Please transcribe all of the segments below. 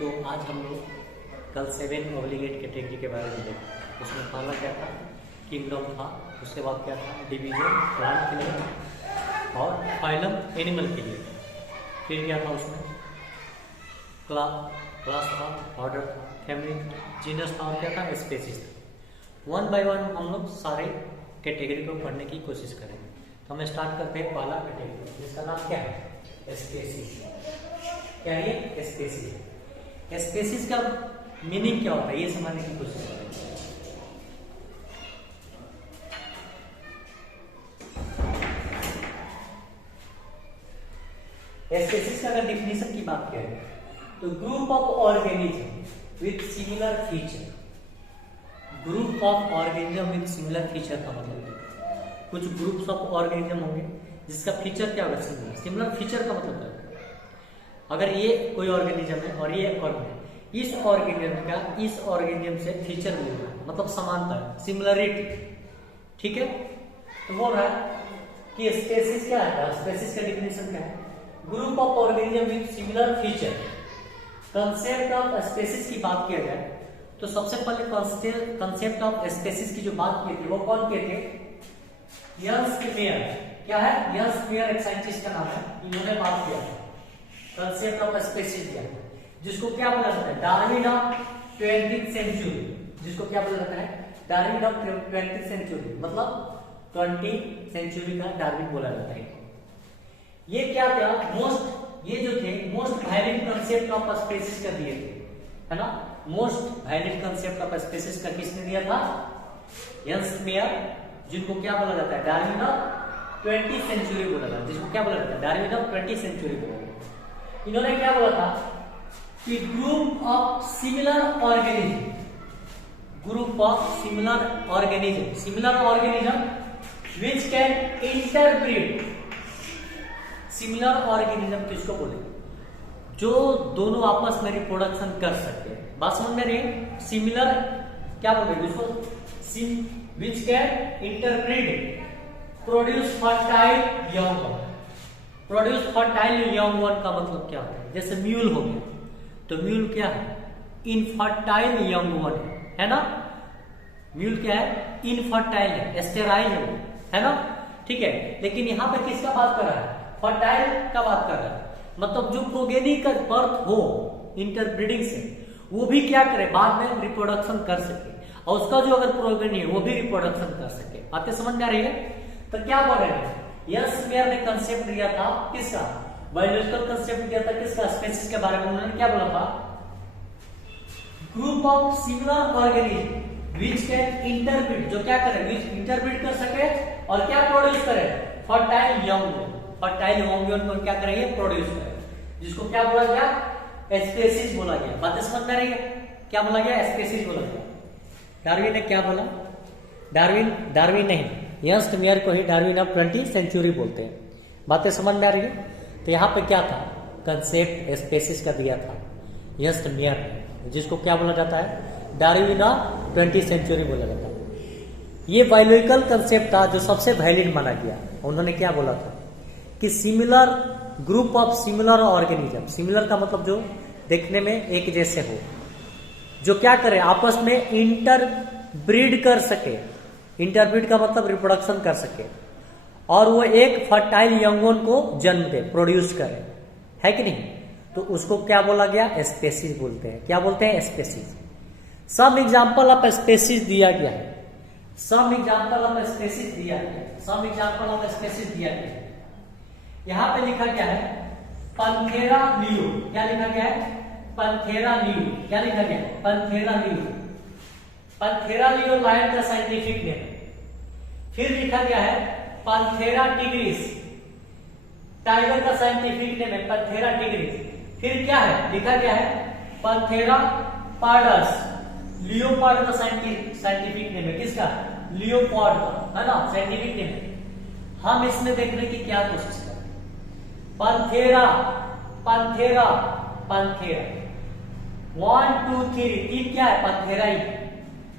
तो आज हम लोग कल 7 ऑब्लिगेट कैटेगरी के बारे में देखें। उसमें पहला क्या था, किंगडम था। उसके बाद क्या था, डिवीजन, प्लांट के लिए, और फाइलम एनिमल के लिए। फिर क्या था उसमें, क्लास था, ऑर्डर था, फैमिली, जीनस था, और क्या था, स्पेसीज था। वन बाय वन हम लोग सारे कैटेगरी को पढ़ने की कोशिश करेंगे। तो हम स्टार्ट करते हैं पहला कैटेगरी, जिसका नाम क्या है, स्पेसीज। क्या है स्पेसीज? स्पेसीज का मीनिंग क्या होता है, ये समझने की कोशिश करेंगे। स्पेसीज का अगर डिफिनेशन की बात करें तो group of organism with similar feature. Group of organism with similar feature का मतलब है कुछ ग्रुप्स ऑफ ऑर्गेनिज्म होंगे जिसका फीचर क्या होगा, सिमिलर। सिमिलर फीचर का मतलब क्या है, अगर ये कोई ऑर्गेनिज्म है और ये ऑर्गेनिज्म, इस ऑर्गेनिज्म का इस ऑर्गेनिज्म से फीचर मिल रहा है, मतलब समानता है, सिमिलरिटी। ठीक है, तो बोल रहा है कि स्पेसीज क्या है, स्पेसीज का डिफिनेशन क्या है, group of organism with similar feature. Concept of species की बात किया जाए तो सबसे पहले कंसेप्ट ऑफ स्पेसीज की जो बात की थी वो कौन किए थे, यर्न्स्ट मेयर। क्या है, यर्न्स्ट मेयर एक साइंटिस्ट का नाम है, इन्होंने बात किया कंसेप्ट ऑफ स्पेसीज दिया, जिसको क्या बोला जाता है, डार्विन ऑफ 20th सेंचुरी। जिसको क्या बोला जाता है, डार्विन ऑफ 20th सेंचुरी, मतलब 20th सेंचुरी का डार्विन बोला जाता है। ये क्या था, ये जो थे most valid concept of species का दिए थे, है ना। Most valid concept of species का किसने दिया था, यर्न्स्ट मेयर, जिनको क्या बोला जाता है, डार्विन ऑफ 20th सेंचुरी बोला जाता है, जिसको क्या बोला जाता है, डार्विन ऑफ 20th सेंचुरी बोला जाता है। इन्होंने क्या बोला था कि group of similar organism, group of similar organism which can interbreed. Similar organism किसको बोले, जो दोनों आपस में रिप्रोडक्शन कर सकते हैं। बात समझ में रही, सिमिलर क्या बोले जिसको, which can interbreed, produce fertile young one. Produce fertile young one का मतलब क्या होता है, जैसे म्यूल हो गया, तो म्यूल क्या है, इनफर्टाइल यंग वन है ना। म्यूल क्या है, इनफर्टाइल है, स्टेराइल है ना। ठीक है, लेकिन यहां पे किसका बात कर रहा है, फर्टाइल का बात कर रहा है, मतलब जो प्रोगेनी का बर्थ हो इंटरब्रीडिंग से, वो भी क्या करे, बाद में रिप्रोडक्शन कर सके, और उसका जो अगर प्रोगेनी है वो भी रिप्रोडक्शन कर सके। बातें समझ में आ रही है। तो क्या बोल रहे हैं, यर्न्स्ट मेयर ने कंसेप्ट दिया था किसका, बायोलॉजिकल कंसेप्ट दिया था किसका, स्पेसीज के बारे में। उन्होंने क्या बोला था, group of similar organism which can interbreed, जो क्या करे, विच इंटरब्रीड कर सके और क्या प्रोड्यूस करे, fertile young one. Fertile young one को क्या करेंगे, प्रोड्यूस करे, जिसको क्या बोला गया, स्पेसीज बोला गया। बातें समझ में आ रही है, क्या बोला गया, स्पेसीज बोला गया। डार्विन ने क्या बोला, डार्विन नहीं, यर्न्स्ट मेयर को ही डार्विन ऑफ 20th सेंचुरी बोलते हैं। बातें समझ में आ रही है। तो यहाँ पे क्या था, कंसेप्ट स्पेसीज का दिया था यर्न्स्ट मेयर, जिसको क्या बोला जाता है, डार्विन ऑफ 20th सेंचुरी बोला जाता है। ये बायोलॉजिकल कंसेप्ट था जो सबसे वैलिड माना गया। उन्होंने क्या बोला था कि similar, group of similar organism, similar का मतलब जो देखने में एक जैसे हो, जो क्या करे, आपस में इंटरब्रीड कर सके। इंटरब्रीड का मतलब रिप्रोडक्शन कर सके, और वो एक फर्टाइल यंगोन को जन्म दे, प्रोड्यूस करे, है कि नहीं। तो उसको क्या बोला गया, स्पेसीज बोलते हैं। क्या बोलते हैं, species. Some example of species दिया गया है, सम एग्जांपल ऑफ स्पेसीज दिया गया, सम एग्जांपल ऑफ स्पेसीज दिया गया। यहां पे लिखा क्या है, पंथेरा लियो। क्या लिखा गया है, पंथेरा लियो। क्या लिखा गया, पंथेरा लियो। पंथेरा लियो लायन का साइंटिफिक नेम। फिर लिखा गया है पंथेरा टिग्रिस, टाइगर का साइंटिफिक नेम है पंथेरा टिग्रिस। फिर क्या है, लिखा गया है पंथेरा पार्डस, लियोपार्ड का साइंटिफिक नेम है, किसका, लियोपार्ड का, है ना, साइंटिफिक नेम है। हम इसमें देखने की क्या कोशिश करें, पंथेरा पंथेरा पंथेरा, 1 2 3 तीन क्या है, पंथेरा ही,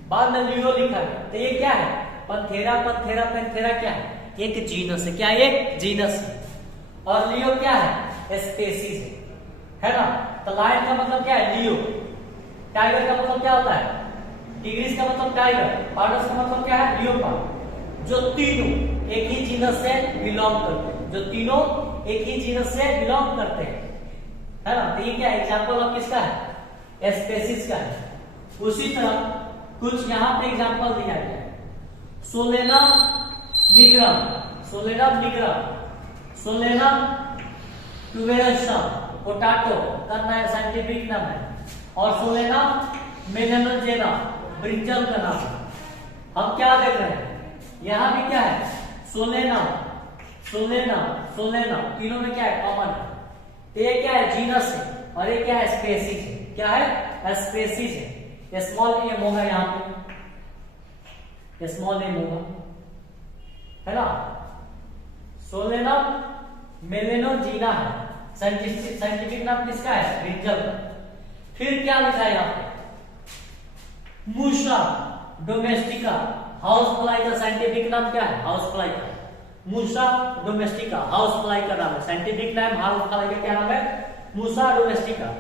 बाद में लियो लिखा है। तो ये क्या है, पंथेरा पंथेरा पंथेरा क्या है, एक जीनस है। क्या, एक जीनस है। और लियो क्या है, स्पेसीज है ना। तो लायन का मतलब क्या है? लियो। टाइगर का मतलब क्या होता है? टिग्रिस का मतलब टाइगर। पार्डोस का मतलब क्या है? लियोपार्ड। जो तीनों एक ही जीनस से बिलोंग करते हैं, जो तीनों एक ही जीनस से बिलोंग करते हैं, है ना। तो ये क्या एग्जांपल ऑफ किसका है? स्पेसीज का है। उसी तरह कुछ यहाँ पे एग्जांपल दिया गया है। Solanum nigrum, Solanum nigrum, Solanum tuberosum, potato का नया साइंटिफिक नाम है, और सोलेनम मेलेनोजेना ब्रिंजल का नाम है। हम क्या देख रहे हैं? यहाँ भी क्या है? सोलेनम, सोलेनम, सोलेनम, तीनों में क्या है? कॉमन है। तो ये क्या है? जीनस है, और ये क्या है? स्पेसीज है। क्या है? स्पेसीज है। स्मॉल एम होगा यहाँ पे, स्मॉल एम होगा, है ना। सोलेनम मेलेनोजीना है, साइंटिफिक नाम किसका है? ब्रिंजल का। फिर क्या लिखा है यहाँ पे? मूसा डोमेस्टिका हाउस फ्लाई का साइंटिफिक नाम क्या है? हाउस फ्लाई का मूसा डोमेस्टिका हाउस फ्लाई का नाम है। साइंटिफिक नाम हाउस फ्लाई का क्या नाम है? मूसा डोमेस्टिका।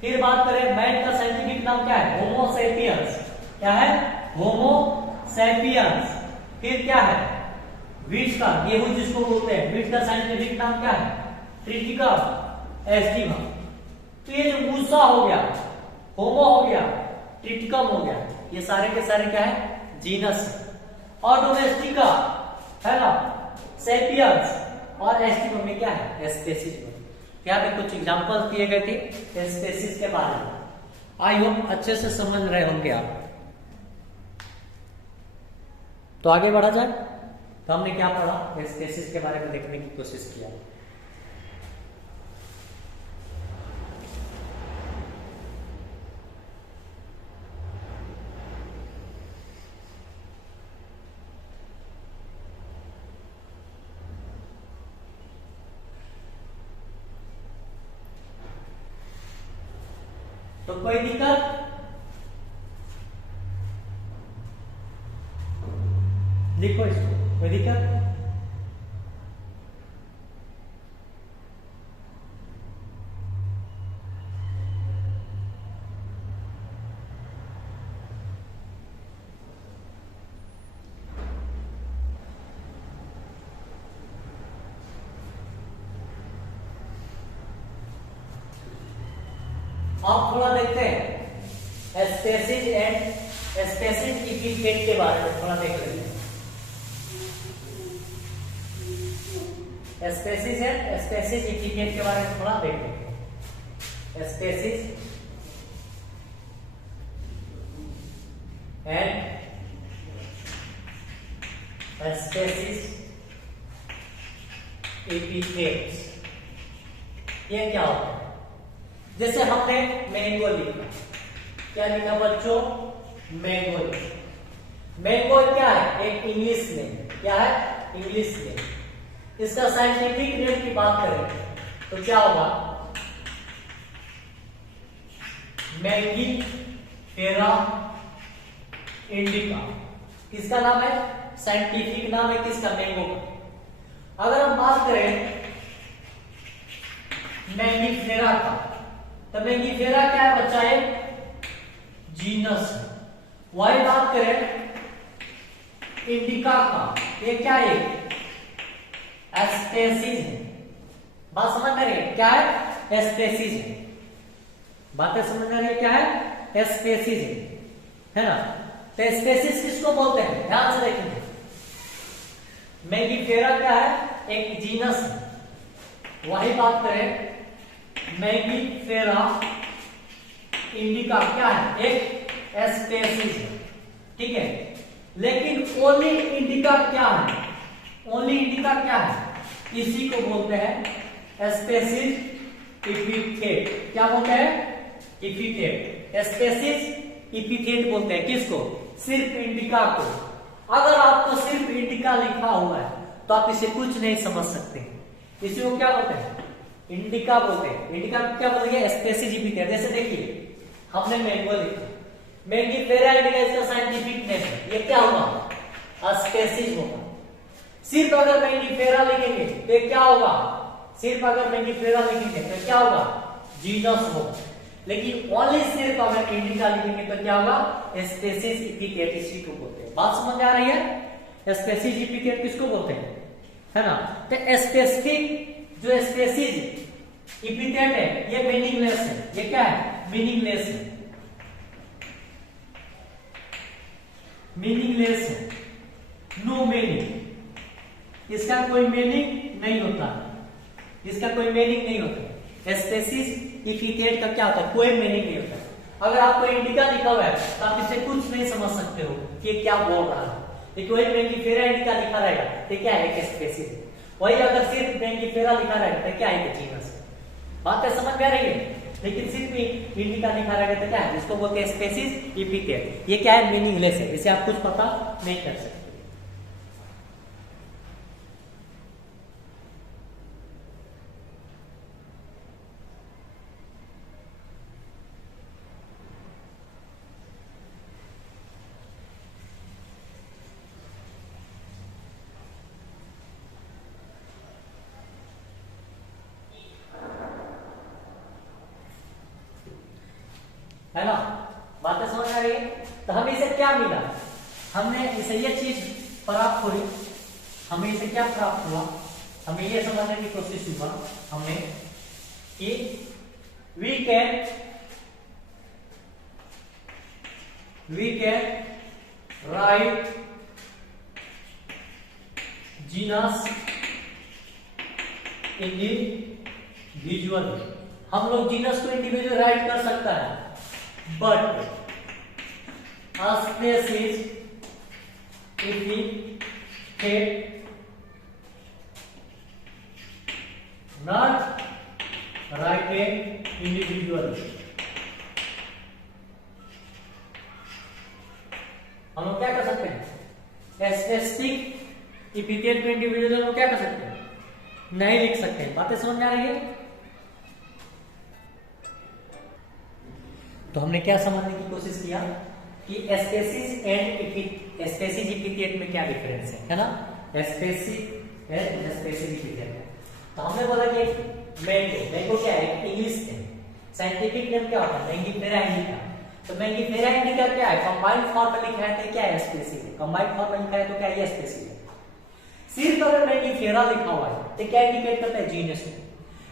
फिर बात करें मैन का साइंटिफिक नाम क्या है? Homo sapiens. क्या है? Homo sapiens. फिर क्या है? व्हीट का, गेहूं जिसको बोलते हैं, व्हीट का साइंटिफिक नाम क्या है? ट्रिटिका एस्टिवा। तो ये जो मूसा हो गया, होमो हो गया, ट्रिटिकम हो गया, ये सारे के सारे क्या है? जीनस। और डोमेस्टिका है ना, सैपियंस और एस्टिवा में क्या है? स्पेसीज। यहाँ पे कुछ एग्जांपल दिए गए थे स्पेसीज के बारे में। आई होप अच्छे से समझ रहे होंगे आप। तो आगे बढ़ा जाए। तो हमने क्या पढ़ा? स्पेसीज के बारे में देखने की कोशिश किया। तो कोई दिक्कत? लिखो इसको, कोई दिक्कत? आप थोड़ा देखते हैं स्पेसीज एंड स्पेसीज इपिथेट के बारे में थोड़ा देख लेते हैं। स्पेसीज एंड स्पेसीज इपिथेट के बारे में थोड़ा देख लेते हैं। स्पेसीज एंड स्पेसीज इपिथेट्स, ये क्या होता है? जैसे हमने मैंगो लिखा, क्या लिखा बच्चों? मैंगो। मैंगो क्या है? एक इंग्लिश नेम। क्या है? English name. इसका साइंटिफिक नेम की बात करें तो क्या होगा? मैंगी फेरा इंडिका। किसका नाम है? साइंटिफिक नाम है किसका? मैंगो का। अगर हम बात करें मैंगी फेरा का, तो मैंगीफेरा क्या है बच्चा? एक जीनस। वही बात करें इंडिका का, ये क्या है? स्पेसीज है। बात समझ में आ रही है? क्या है? स्पेसीज है। बातें समझ में आ रही है? क्या है? स्पेसीज है ना। तो स्पेसीज किसको बोलते हैं? ध्यान से देखेंगे। मैंगीफेरा क्या है? एक जीनस है। वही बात करें मैंगीफेरा इंडिका क्या है? एक स्पेसीज है। ठीक है, लेकिन ओनली इंडिका क्या है? ओनली इंडिका क्या है? इसी को बोलते हैं स्पेसीज इपिथेट। क्या बोलते हैं? इपिथेट। स्पेसीज इपिथेट बोलते हैं किसको? सिर्फ इंडिका को। अगर आपको सिर्फ इंडिका लिखा हुआ है तो आप इसे कुछ नहीं समझ सकते। इसी को क्या बोलते हैं? इंडिका बोलते हैं। इंडिका क्या बोलेंगे? Species epithet. जैसे देखिए हमने मैंगो लिखा, मैंगीफेरा इंडिका इसका साइंटिफिक नेम है। ये क्या होगा? स्पेसीज होगा। सिर्फ अगर मैंगीफेरा लिखेंगे तो क्या होगा? सिर्फ अगर मैंगीफेरा लिखेंगे तो क्या होगा? जीनस हो, लेकिन ओनली सिर्फ अगर इंडिका लिखेंगे तो क्या होगा, स्पेसीज इपिथेट इसी को बोलते हैं। बात समझ आ रही है? स्पेसीज इपिथेट किसको बोलते हैं, है ना? तो स्पेसिफिक जो स्पेसीज इपिथेट है ये मीनिंगलेस है। ये क्या है? मीनिंगलेस है, मीनिंगलेस है, नो मीनिंग, इसका कोई मीनिंग नहीं होता, इसका कोई मीनिंग नहीं होता। स्पेसीज इपिथेट का क्या होता है? कोई मीनिंग नहीं होता। अगर आपको इंडिका लिखा हुआ है तो आप इससे कुछ नहीं समझ सकते हो कि क्या बोल रहा है, लेकिन वही मैंगीफेरा इंडिका लिखा रहेगा तो क्या है? एक स्पेसीज। वही अगर सिर्फ मैंगीफेरा लिखा रहेगा तो क्या है? जीनस। बात समझ में आ रही है? लेकिन सिर्फ इंडिका लिखा रहेगा तो क्या है? जिसको बोलते हैं स्पेसीज इपिथेट। ये क्या है? मीनिंगलेस है, इसे आप कुछ पता नहीं कर सकते। है ना? बातें समझ आ रही है? तो हमें इसे क्या मिला? हमने इसे ये चीज प्राप्त हुई, हमें इसे क्या प्राप्त हुआ? हमें ये समझने की कोशिश हुआ हमने कि we can write genus individual. हम लोग जीनस को इंडिविजुअल राइट कर सकता है, but species epithet not written individually। हम लोग क्या कर सकते हैं? स्पेसिफिक इपिथेट को इंडिविजुअल को क्या कर सकते हैं? नहीं लिख सकते। बातें समझ में आ रही है? तो हमने क्या समझने की कोशिश किया कि स्पेसीज एंड स्पेसीज इपिथेट में क्या डिफरेंस है ना? Species and species epithet. तो हमने बोला कि मैंगो क्या है? इंग्लिश है, साइंटिफिक नेम क्या होता है? Mangifera indica. तो मैंगीफेरा इंडिका क्या है? कंबाइंड फॉर्म में लिखा है तो क्या है? स्पेसीज है। कंबाइंड फॉर्म में लिखा है तो क्या है? स्पेसीज है। सिर्फ अगर मैंगीफेरा लिखा हुआ है तो क्या इंडिकेट करता है? जीनस है।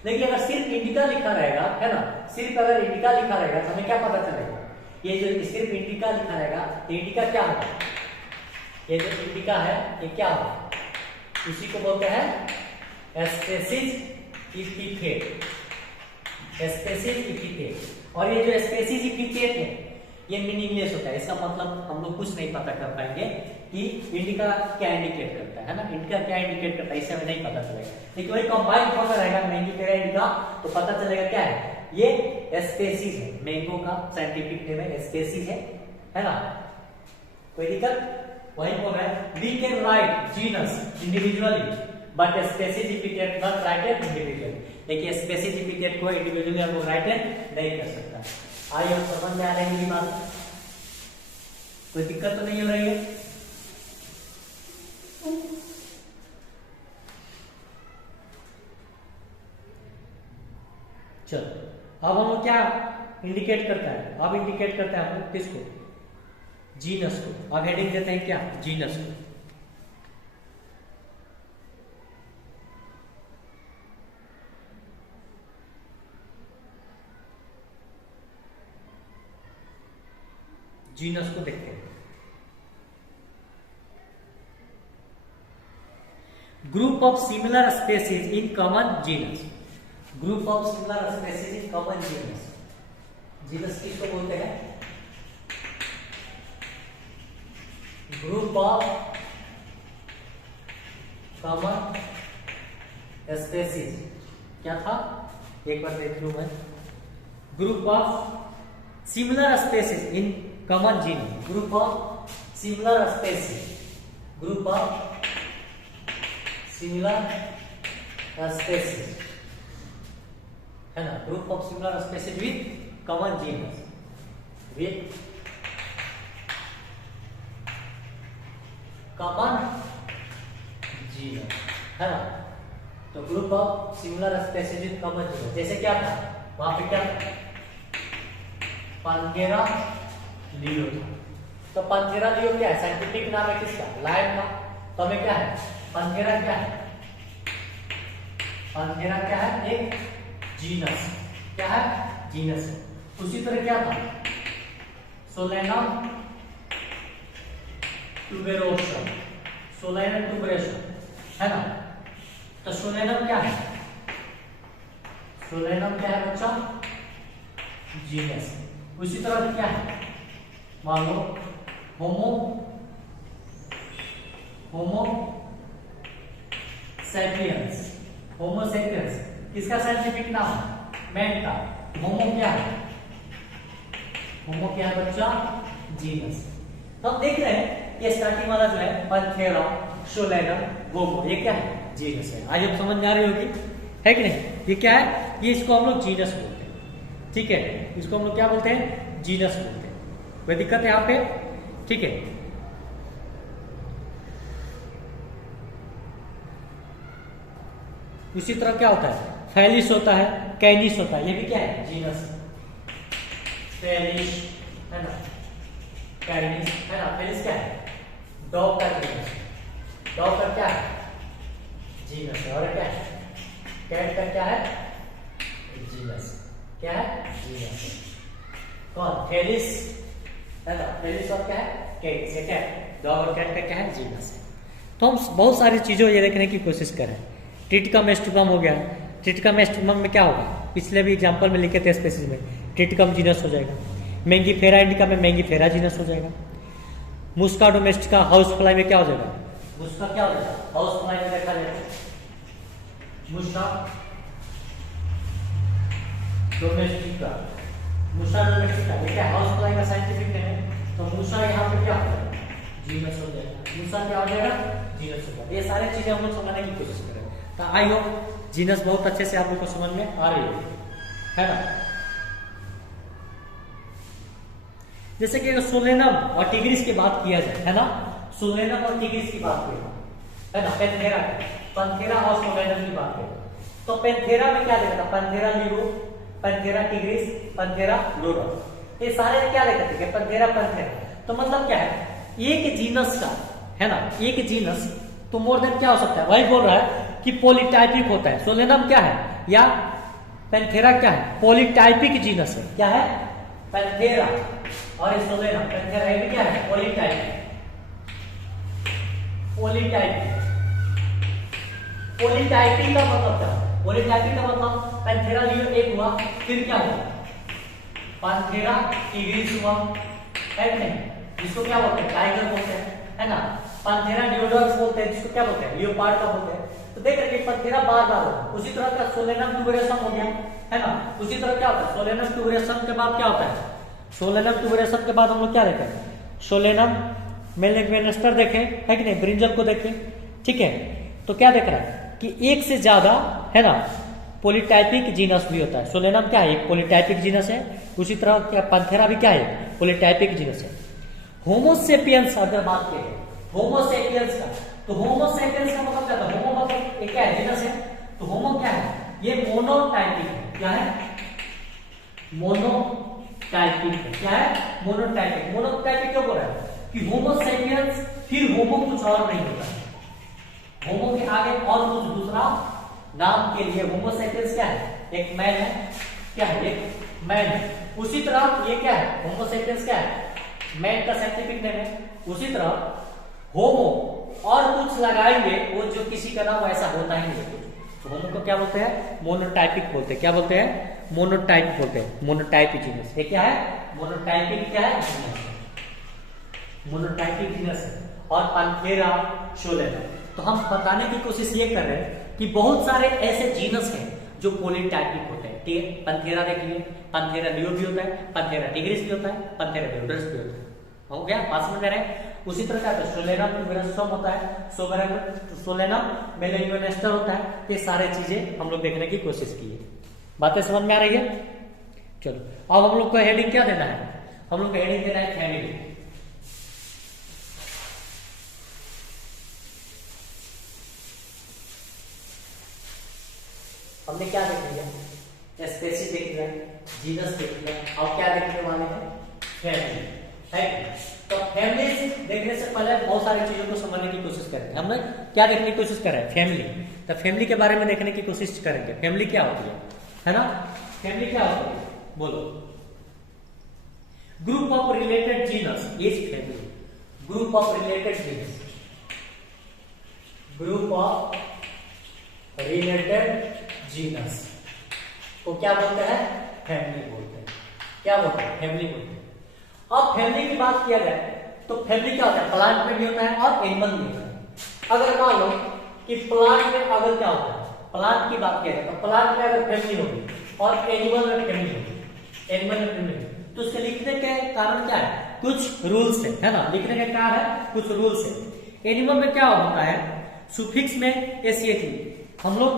लेकिन अगर सिर्फ इंडिका लिखा रहेगा, है ना, सिर्फ अगर इंडिका लिखा रहेगा तो हमें क्या पता चलेगा? ये जो सिर्फ इंडिका लिखा रहेगा तो इंडिका क्या होगा? ये जो इंडिका है ये क्या होगा? इसी को बोलते हैं स्पेसीज इपिथेट। Species epithet. और ये जो स्पेसीज इपिथेट है ये मीनिंगलेस होता है। इसका मतलब हम लोग कुछ नहीं पता कर पाएंगे कि इंडिका क्या इंडिकेट करता है ना? इंडिका क्या इंडिकेट करता है इससे हमें नहीं पता चलेगा। लेकिन वही कंबाइंड फॉर्म में रहेगा मैंगीफेरा इंडिका तो पता चलेगा क्या है? ये स्पेसीज है। मैंगो का साइंटिफिक नेम है, स्पेसीज है ना? कोई दिक्कत? वही बोल रहा है we can write genus individually but species epithet not writed individually. देखिए स्पेसीज इपिथेट को इंडिविजुअली हम लोग राइटेड नहीं कर सकता। आइए अब समझ में आ रही है बात? कोई दिक्कत तो नहीं हो रही है? चलो अब हम क्या इंडिकेट करता है? अब इंडिकेट करता है हम लोग किसको? जीनस को। अब हेडिंग देते हैं क्या? जीनस को। जीनस को देखते हैं। Group of similar species in common genus. Group of similar species in common genus. Genus किसको बोलते हैं? Group of common species. क्या था? एक बार देख लूं मैं। Group of similar species in common genus. Group of similar species. Group of similar species, है ना? Group of similar species with common genus. With common genus, है ना? तो group of similar species with common genus. जैसे क्या था? वहां पे क्या था? पैंथेरा लियो था। तो पैंथेरा लियो क्या है? साइंटिफिक नाम है किसका? लायन का। तो हमें क्या है? पैंथेरा क्या है? पैंथेरा क्या है? एक जीनस। क्या है? जीनस है। उसी तरह क्या था? Solanum tuberosum. सोलेनम ट्यूबेरोसम है ना। तो सोलेनम क्या है? सोलेनम क्या है बच्चा? जीनस। उसी तरह क्या है? मान लो होमो सैपियंस। होमो सैपियंस इसका साइंटिफिक नाम है मैन का। होमो क्या है? होमो क्या है बच्चा? जीनस। तो हम देख रहे हैं ये स्टार्टिंग वाला जो है पैंथेरा, सोलेनम, होमो, ये क्या है? जीनस है। आज आप समझ में आ रही होगी, है कि नहीं? ये क्या है? ये इसको हम लोग जीनस बोलते हैं। ठीक है, इसको हम लोग क्या बोलते हैं? जीनस बोलते हैं। कोई दिक्कत है यहाँ पे? ठीक है। उसी तरह क्या होता है? फैलिस होता है, कैनिस होता है, ये भी क्या है? जीनस। फैलिस है ना, कैनिस है ना। फैलिस क्या है? डॉग का जीनस। डॉग का क्या है? जीनस है। और क्या है? कैट का क्या है? जीनस। क्या है? जीनस है। कौन? फैलिस है ना। फैलिस और क्या है? कैट। ये क्या है? डॉग और कैट का क्या है? जीनस है। तो हम बहुत सारी चीजों ये देखने की कोशिश करें। ट्रिटिकम एस्टिकम हो गया। ट्रिटिकम एस्टिकम में क्या होगा? पिछले भी एग्जांपल में लिखे थे स्पेसीज में, ट्रिटिकम जीनस हो जाएगा। मैंगीफेरा इंडिका में मैंगीफेरा जीनस हो जाएगा। मुस्का डोमेस्टिका हाउस फ्लाई में क्या हो जाएगा? मुस्का क्या हो जाएगा? हाउस फ्लाई में देखा जाएगा मुस्का डोमेस्टिका। मुस्का डोमेस्टिका ये क्या? हाउस फ्लाई का साइंटिफिक नेम है। तो मुस्का यहाँ पे क्या हो जाएगा? जीनस हो जाएगा। मुस्का क्या हो जाएगा? जीनस हो जाएगा। ये सारी चीजें हम लोग समझने की कोशिश करें। तो आई होप जीनस बहुत अच्छे से आप लोग को समझ में आ रही है ना। जैसे कि सोलेनम और टिग्रिस की बात किया जाए, है ना। सोलेनम और टिग्रिस की बात करें, है ना। पैंथेरा, पैंथेरा और सोलेनम की बात करें तो पैंथेरा में क्या देखा था? Panthera लिगो, Panthera tigris, Panthera Lord's, ये सारे क्या देखा थे? Panthera Panthera. तो मतलब क्या है? एक जीनस का, है ना, एक जीनस तो मोर देन क्या हो सकता है? वही बोल रहा है कि पॉलीटाइपिक होता है। सोलेनम क्या है या पैंथेरा क्या है? पॉलीटाइपिक जीनस है। क्या है? पैंथेरा और सोलेनम। पैंथेरा ये भी क्या है? पॉलीटाइपिक। पॉलीटाइपिक, पॉलीटाइपिक का मतलब क्या है? पॉलीटाइपिक का मतलब पैंथेरा लियो एक हुआ, फिर क्या हुआ? पैंथेरा टिग्रिस हुआ, है नहीं? जिसको क्या बोलते हैं? टाइगर बोलते हैं, है ना। पैंथेरा डिओडोरस बोलते हैं, जिसको क्या बोलते हैं? लियोपार्ड का बोलते हैं। तो देख रहे हैं पैंथेरा बार बार होगा। उसी तरह का सोलेनम ट्यूबेरोसम हो गया, है ना। उसी तरह क्या होता है? सोलेनम ट्यूबेरोसम के बाद क्या होता है? सोलेनम ट्यूबेरोसम के बाद हम लोग क्या देखें? सोलेनम मेलेग्वेनेस्टर देखें, है कि नहीं। ब्रिंजल को देखें, ठीक है। तो क्या देख रहा है कि एक से ज्यादा, है ना, पॉलीटाइपिक जीनस भी होता है। सोलेनम क्या है? एक पॉलीटाइपिक जीनस है। उसी तरह क्या पैंथेरा भी क्या है? पॉलीटाइपिक जीनस है। होमोसेपियंस अगर बात करें होमोसेपियंस का, तो होमोसेपियंस का मतलब क्या था? होमो मतलब एक क्या है? जीनस है। तो होमो क्या है? ये मोनोटाइपिक है। क्या है? मोनोटाइपिक है। क्या है? मोनोटाइपिक। मोनोटाइपिक क्यों बोल रहा है? कि होमोसेपियंस फिर होमो कुछ और नहीं होता है। होमो के आगे और कुछ दूसरा नाम के लिए होमोसेपियंस क्या है? एक मैन है। क्या है? एक मैन है। उसी तरह ये क्या है? होमोसेपियंस क्या है? मैन का साइंटिफिक नेम है। उसी तरह होमो और कुछ लगाएंगे वो जो किसी का नाम वैसा होता ही नहीं। तो होमो को क्या बोलते हैं? मोनोटाइपिक बोलते हैं। क्या बोलते हैं? मोनोटाइप बोलते हैं। मोनोटाइपिक जीनस ये क्या है? मोनोटाइपिक क्या है? मोनोटाइपिक जीनस है। और पैंथेरा, सोलेनम। तो हम बताने की कोशिश ये कर रहे हैं कि बहुत सारे ऐसे जीनस हैं जो पॉलीटाइपिक होते हैं। ठीक है, पैंथेरा देखिए, पैंथेरा लियो भी होता है, पैंथेरा टिग्रिस भी होता है, पैंथेरा डिओडोरस भी होता है। हो गया? बात समझ में आ रहा है? उसी तरह का सोलेनम ट्यूबेरोसम होता है, सोलेनम मेलेग्वेनेस्टर होता है। ये सारे चीजें हम लोग देखने की कोशिश की है। बातें समझ में आ रही है? चलो अब हम लोग को हेडिंग क्या देना है? हम लोग को हेडिंग देना है फैमिली। हमने क्या देख लिया? स्पेसीज देख लिया, जीनस देख लिया, अब क्या देखने वाले हैं, फैमिली, है कि? तो फैमिली देखने से पहले बहुत सारी चीजों को समझने की कोशिश करेंगे। हम लोग क्या देखने की कोशिश कर रहे हैं, फैमिली। तो फैमिली के बारे में देखने की कोशिश करेंगे। फैमिली क्या होती है ना? फैमिली क्या होती है, बोलो? Group of related genus is family. Group of related genus, group of related genus को क्या बोलते हैं, फैमिली बोलते हैं। क्या बोलते हैं, फैमिली बोलते हैं। अब फैमिली की बात किया जाए तो फैमिली क्या होता है, प्लांट में भी होता है और एनिमल में होता है। अगर मान लो कि प्लांट में अगर क्या होता है, प्लांट की बात किया जाए तो प्लांट में अगर फैमिली होगी और एनिमल में फैमिली होगी, एनिमल में फैमिली होगी, तो उसके लिखने के कारण क्या है, कुछ रूल्स है ना? लिखने का क्या है, कुछ रूल्स है। एनिमल में क्या होता है, सुफिक्स में एसीएटी हम लोग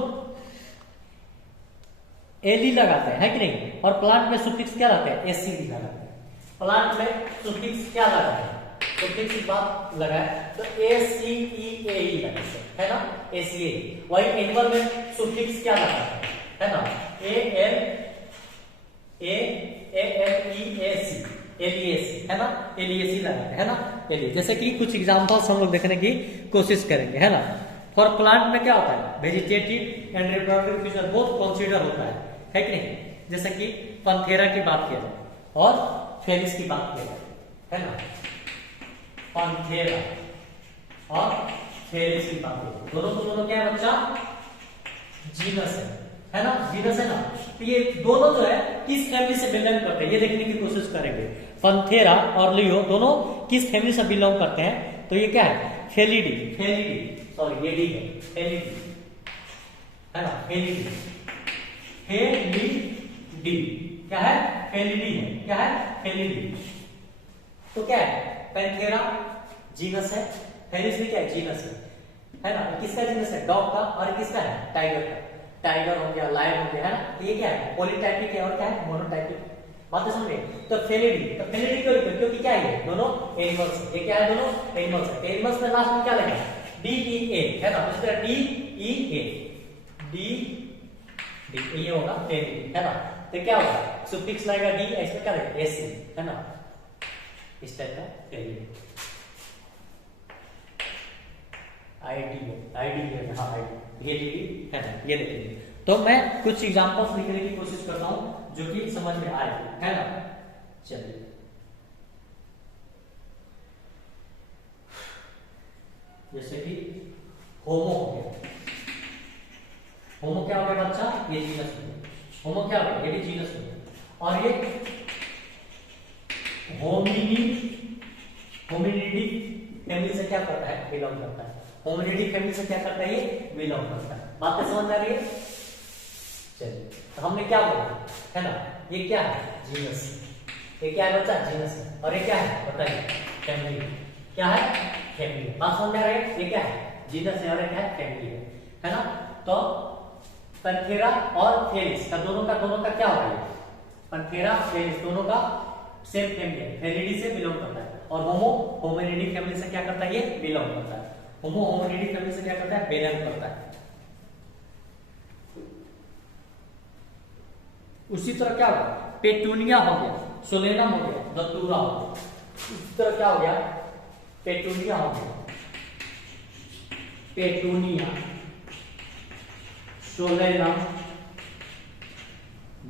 एली लगाते हैं, है कि नहीं? और प्लांट में सुफिक्स क्या लगाते हैं, एसीडी लगाते हैं। प्लांट में सुफिक्स क्या लगाते हैं, सुफिक्स की बात लगाए तो ACEAE लगाते हैं, है ना? ACEAE। वही एनिमल में सुफिक्स क्या लगाते हैं, है ना? ALEAC, है ना? एलिएसी लगाते हैं, है ना? एली। जैसे कि कुछ एग्जांपल्स हम लोग देखने की कोशिश करेंगे, है ना? फॉर प्लांट में क्या होता है, vegetative and reproductive feature both consider होता है कि नहीं? जैसे कि पंथेरा की बात किया जाए और फेलिस की बात किया जाए, है ना? पंथेरा और फेलिस की बात किया जाए, दोनों क्या है बच्चा, जीनस है ना? जीनस है ना? तो ये दोनों जो है किस फैमिली से बिलोंग करते हैं ये देखने की कोशिश करेंगे। पंथेरा और लियो दोनों किस फैमिली से बिलोंग करते हैं, तो ये क्या है, फेलिडी, सॉरी ये डी है, फेलिडी, है ना? फेलिडी क्या है, फेलिडी है, क्या है, फेलिडी। तो क्या है, पैंथेरा जीनस है, फेलिस भी क्या है, जीनस है ना? किसका जीनस है, डॉग का, और किसका है, टाइगर का। टाइगर हो गया, लायन हो गया, है ना? ये क्या है, पॉलीटाइपिक है और क्या है, मोनोटाइपिक। बात समझ गए? तो फेलिडी, तो फेलिडी क्यों लिखते हैं, क्योंकि क्या है, दोनों एनिमल्स है। ये क्या है, दोनों एनिमल्स है। एनिमल्स में लास्ट में क्या लगेगा, DEA, है ना? इस तरह DEA, ये होगा फेलिडी, है ना? तो क्या होगा, सुफिक्स लगेगा डी, इसमें क्या लगेगा, एस, है ना? इस टाइप का फेलिडी, आईडी है, हाँ आईडी, ये है ना? ये देखिए, तो मैं कुछ एग्जांपल्स लिखने की कोशिश करता हूं जो कि समझ में आए, है ना? चलिए, जैसे कि होमो हो गया, होमो क्या हो गया बच्चा, ये जीनस हो गया। होमो क्या हो गया, ये भी जीनस हो गया। और ये होमिनिडी फैमिली से क्या करता है, बिलोंग करता है। होमिनिडी फैमिली से क्या करता है, ये बिलोंग करता है। बात समझ में आ रही है? चलिए, तो हमने क्या बोला, है ना? ये क्या है, जीनस। ये क्या है बच्चा, जीनस है। और ये क्या है, बताइए, फैमिली। क्या है, फैमिली। बात समझ में आ रही है? ये क्या है, जीनस है, और ये क्या है, फैमिली है ना? तो पंथेरा और फेलिस का दोनों का क्या होगा, ये पंथेरा फेलिस दोनों का सेम फैमिली है, फेलिडी से बिलोंग करता है। और होमो होमिनिडी फैमिली से क्या करता है, ये बिलोंग करता है। होमो होमिनिडी फैमिली से क्या करता है, बिलोंग करता है। उसी तरह क्या होगा, पेटूनिया हो गया, सोलेनम हो गया, दतूरा हो गया। इस तरह क्या हो गया, पेटूनिया हो गया, पेटूनिया, सोलेनम,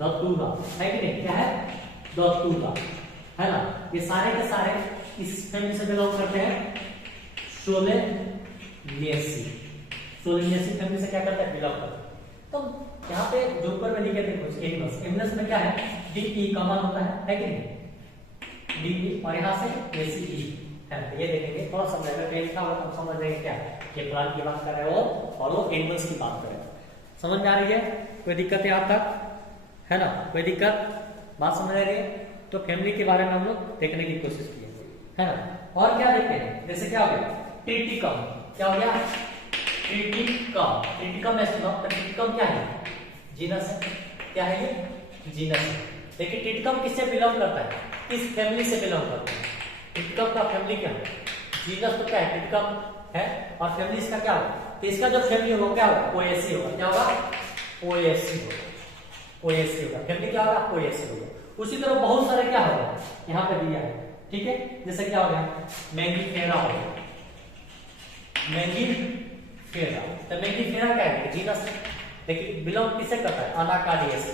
दतूरा, है कि नहीं? क्या है, दतूरा, है ना? ये सारे के सारे इस फैमिली से बिलोंग करते हैं, सोलेनेसी। सोलेनेसी फैमिली से क्या करता है, बिलोंग करता है। तो यहाँ पे जो ऊपर में लिखे थे कुछ एनिमल्स, एनिमल्स में क्या है, DE कॉमन होता है कि नहीं? DE, और यहाँ से ACE है। ये देखेंगे, थोड़ा समझाएगा, पेज का होगा तब समझ जाएंगे क्या कि प्लांट की बात कर रहे हो और वो एनिमल्स की बात कर रहे हो। समझ में आ रही है? कोई दिक्कत है आप तक, है ना? कोई दिक्कत, बात समझ आ रही है? तो फैमिली के बारे में हम लोग देखने की कोशिश की है ना? और क्या देखते हैं, जैसे क्या हो गया, ट्रिटिकम। क्या हो गया, ट्रिटिकम। ट्रिटिकम ऐसे ना, ट्रिटिकम क्या है, जीनस है। क्या है ये, जीनस है। देखिए ट्रिटिकम किससे बिलोंग करता है, किस फैमिली से बिलोंग करता है? ट्रिटिकम का फैमिली क्या है, जीनस तो क्या है, ट्रिटिकम है, और फैमिली इसका क्या होगा, तो इसका जो फैमिली होगा क्या होगा, पोएसी होगा। क्या होगा, पोएसी होगा। ओएसी होगा, फैमिली क्या होगा, ओएसी होगा। उसी तरह बहुत सारे क्या होगा यहाँ पे दिया है, ठीक है, जैसे क्या हो गया मैंगीफेरा हो गया, मैंगीफेरा। तो मैंगीफेरा क्या है, जीनस है, लेकिन बिलोंग किसे करता है, अनाकार्डियेसी,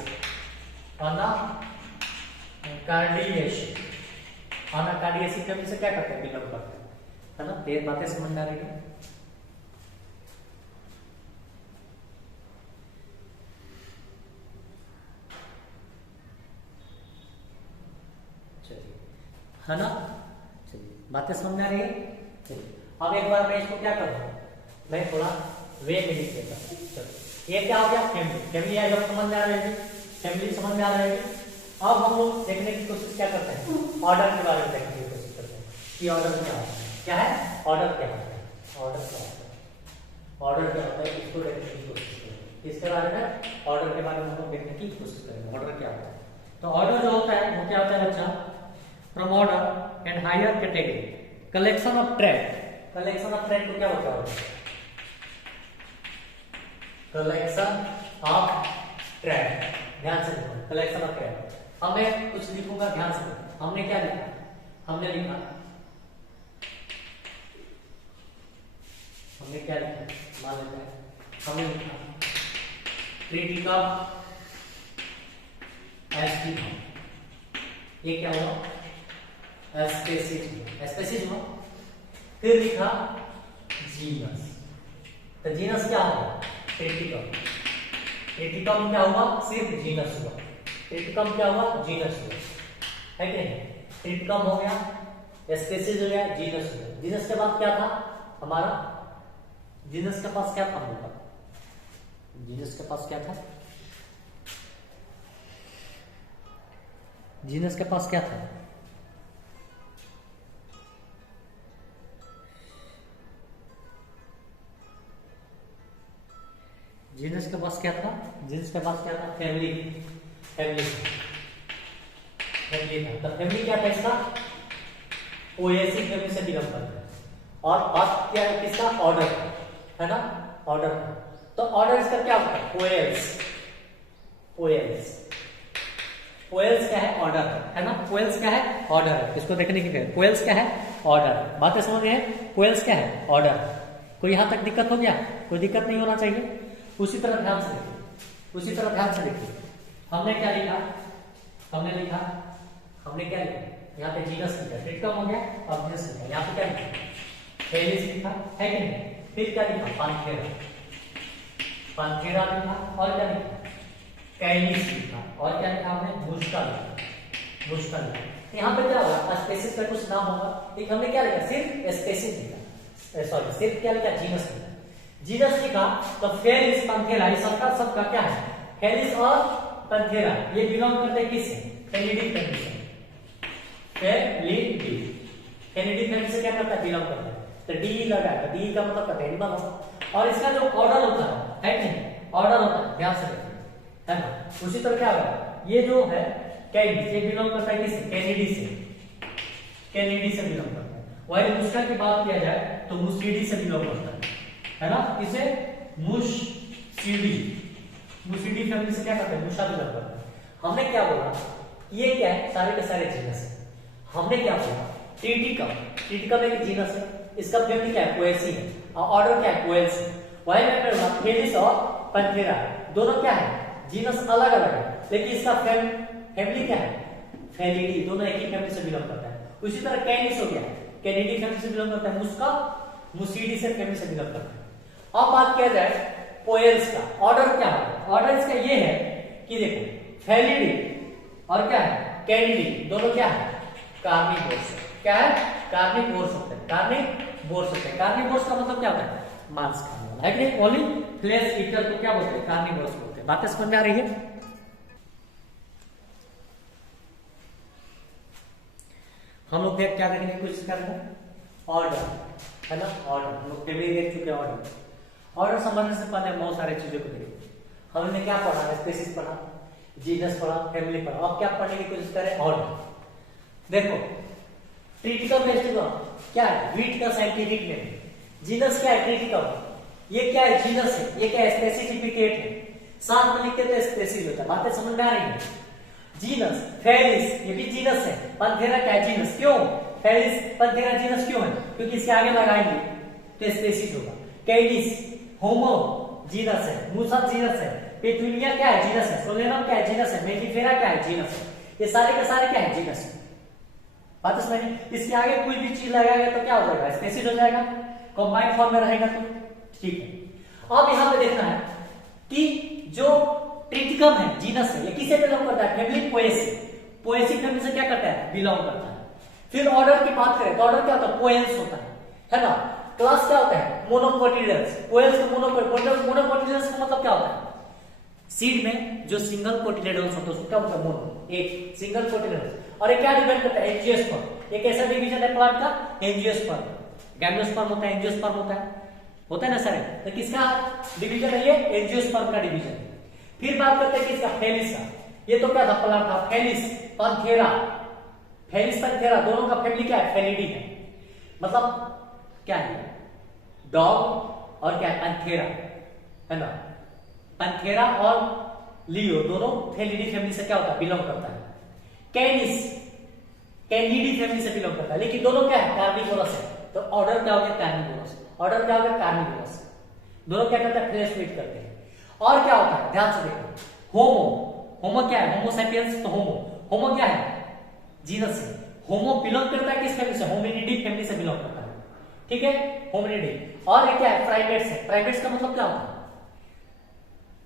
अनाकार्डियेसी, अनाकार्डियेसी फैमिली से क्या करते हैं, बिलोंग करते हैं, है ना। ये बातें समझ में आ रही है। है ना, चलिए बातें समझ में आ रही है। चलिए अब एक बार मैं इसको क्या करूँ, मैं थोड़ा वे में लिख देता हूँ। चलो ये क्या हो गया, फैमिली, फैमिली है जब समझ में आ रही है, फैमिली समझ में आ रही है। अब हम लोग देखने की कोशिश क्या करते हैं, ऑर्डर के बारे में देखने की कोशिश करते हैं कि ऑर्डर क्या होता है, क्या है ऑर्डर, क्या होता है ऑर्डर, क्या होता है ऑर्डर, क्या होता है, इसको देखने की कोशिश करेंगे। इसके बारे में ऑर्डर के बारे में हम लोग देखने की कोशिश करेंगे, ऑर्डर क्या होता है। तो ऑर्डर जो होता है वो क्या होता है बच्चा, from order and higher category, collection of tract, collection of tract को क्या होता है, collection of tract, ध्यान से देखो, collection of tract। अब मैं कुछ लिखूंगा, ध्यान से देखो, हमने क्या लिखा, हमने लिखा, हमने क्या लिखा, मान लेते हैं हमने लिखा क्रिटिकल एस्टिमा, ये क्या हुआ एस्पेसिज्म, फिर लिखा जीनस। तो जीनस क्या होगा, क्रिटिकम, क्रिटिकम क्या हुआ, सिर्फ जीनस हुआ, क्रिटिकम क्या हुआ, जीनस हुआ, है कि नहीं, क्रिटिकम हो गया, स्पेसीज हो गया, जीनस हो गया। जीनस के बाद क्या था हमारा, जीनस के पास क्या था हमारा, जीनस के पास क्या था, जीनस के पास क्या था, जीनस के पास क्या था, जीनस के पास क्या था, फैमिली, फैमिली, फैमिली था। तो फैमिली क्या था इसका, ओएसी फैमिली से बिलोंग करता है। और बात क्या है किसका, ऑर्डर, है ना, ऑर्डर। तो ऑर्डर इसका क्या होता है, ओएल्स, ओएल्स, ओएल्स क्या है, ऑर्डर है ना, ओएल्स क्या है, ऑर्डर है। इसको देखने की क्या, ओएल्स क्या है, ऑर्डर। बातें समझ में, ओएल्स क्या है, ऑर्डर। कोई यहां तक दिक्कत हो गया, कोई दिक्कत नहीं होना चाहिए। उसी तरह ध्यान से देखिए, उसी तरह ध्यान से देखिए, हमने क्या लिखा, हमने लिखा, हमने क्या लिखा, यहाँ पे जीनस लिखा, क्रिटिकम हो गया, अब जीनस लिखा, यहाँ पे क्या लिखा, फेलिस लिखा, है कि नहीं, फिर क्या लिखा, पांथेरा, पांथेरा लिखा, और क्या लिखा, कैनिस लिखा, और क्या लिखा हमने, मुस्का लिखा, मुस्का लिखा। यहाँ पे क्या होगा, स्पेसिस का कुछ नाम होगा, एक हमने क्या लिखा, सिर्फ स्पेसिस लिखा, सॉरी सिर्फ क्या लिखा, जीनस लिखा, जीनस लिखा। तो फेलिस, पांथेरा, ये सबका क्या है, फेलिस और पांथेरा, ये बिलोंग करते हैं किससे, फेलिडी फैमिली से, फेलिडी, फेलिडी फैमिली से क्या करता है, बिलोंग करता है। तो डी लगा है, डी का मतलब करते हैं एनिमल। और इसका जो ऑर्डर होता है कि नहीं, ऑर्डर होता है, ध्यान से देखिए, है ना। उसी तरह क्या होगा, ये जो है कैनिडी, ये बिलोंग करता है किससे, कैनिडी से, कैनिडी से बिलोंग करता है। वही मुस्का की बात किया जाए तो मुस्टिडी से बिलोंग करता है ना, इसे मुस्टिडी, मुस्टिडी फैमिली से क्या करते हैं, मुसा बिलोंग करता है। हमने क्या बोला, ये क्या है, सारे के सारे जीनस है। हमने क्या बोला, ट्रिटिकम, ट्रिटिकम एक जीनस है, इसका फैमिली क्या है, पोएसी है, और ऑर्डर क्या है, कोएल्स है। वही मैं बोला फेलिस और पांथेरा दोनों क्या है, जीनस अलग अलग है, लेकिन इसका फैमिली क्या है, फेलिडी, दोनों एक ही फैमिली से बिलोंग करता है। उसी तरह कैनिस हो गया, कैनिडी फैमिली से बिलोंग करता है, मुस्का मुसीडी से फैमिली से बिलोंग करता है। अब बात किया जाए पोएल्स का, ऑर्डर क्या है, ऑर्डर इसका ये है कि देखो फेलिडी और क्या है, कैनिडी, दोनों क्या है, कार्निवोर्स, क्या है, कार्निवोर्स होते हैं, कार्निवोर्स होते हैं। कार्निवोर्स का मतलब क्या होता है, मांस खाने वाला, है कि ओनली फ्लेश ईटर को क्या बोलते हैं, कार्निवोर्स बोलते हैं। बातें समझ में आ रही है। हम लोग क्या देखने की कोशिश कर रहे हैं, ऑर्डर, है ना, ऑर्डर। हम लोग फैमिली देख चुके हैं, ऑर्डर, ऑर्डर समझने से पहले बहुत सारी चीजों को देखें। हमने क्या पढ़ा, स्पेसिस पढ़ा, जीनस पढ़ा, फैमिली पढ़ा, अब क्या पढ़ने की कोशिश करें, ऑर्डर। देखो ट्रिटिकम वेस्टिबल क्या है, वीट का साइंटिफिक नेम। जीनस क्या है, ट्रिटिकम, ये क्या है, जीनस है, ये क्या है, स्पेसिफिकेट है। साथ में लिखते तो स्पेसीज होता है। बातें समझ में आ रही है? जीनस फेलिस, ये भी जीनस है। पैंथेरा क्या है? जीनस। क्यों फेलिस पैंथेरा जीनस क्यों है? क्योंकि इसके आगे लगाएंगे तो स्पेसीज होगा। कैनिस होमो जीनस है। मूसा जीनस है। पेटूनिया क्या है? जीनस है। सोलेनम क्या है? जीनस है। मेलिफेरा क्या है? जीनस है। ये सारे के सारे क्या है? जीनस है। बात समझ में? इसके आगे कोई भी चीज लगाएगा तो क्या हो जाएगा? स्पेसीज हो जाएगा। कंबाइंड फॉर्म में रहेगा तो ठीक है। अब यहां पे देखना है कि जो ट्रिटिकम है जीनस है, ये किसे बिलोंग करता है? Family Poaceae. पोएसी फैमिली से क्या करता है? बिलोंग करता है। फिर ऑर्डर की बात करें तो ऑर्डर क्या होता है? पोएल्स होता है ना। क्लास क्या होता है? मोनोकोटिलिडन्स। पोएल्स का मोनोकोटिलिडन्स का मतलब क्या होता है? सीड में जो सिंगल कोटिलेडन्स होता है उसको क्या बोलते हैं? मोनो, एक सिंगल कोटिलेडन्स। और ये क्या डिपेंड करता है? एंजियोस्पर्म। एक ऐसा डिवीजन है प्लांट का एंजियोस्पर्म। गैमियोस्पर्म होता है, एंजियोस्पर्म होता है ना सर? तो किसका डिवीजन है ये? एंजियोस्पर्म का डिवीजन। फिर बात करते हैं किसका? फेलिस का। ये तो क्या था? प्लांट था फेलिस पैंथेरा। फेलिस पैंथेरा दोनों का फैमिली क्या है? फेलिडी है। मतलब क्या है? डॉग और क्या है? पैंथेरा है ना। पैंथेरा और लियो दोनों फेलिडी फैमिली से क्या होता है? बिलोंग करता है। कैनिस कैनिडी फैमिली से बिलोंग करता है, लेकिन दोनों क्या है? कार्निवोरस है। तो ऑर्डर क्या हो गया? कार्निवोरस। ऑर्डर क्या हो गया? कार्निवोरस। दोनों क्या करते हैं? फ्लैश मीट करते हैं। और क्या होता है? ध्यान से देखो। होमो क्या है? Homo sapiens. तो होमो क्या है? जीनस है। होमो बिलोंग करता है किस फैमिली से? होमिनिडी फैमिली से बिलोंग करता है। ठीक है, होमिनिडी। और ये क्या है? प्राइमेट्स है। प्राइमेट्स का मतलब क्या होता है?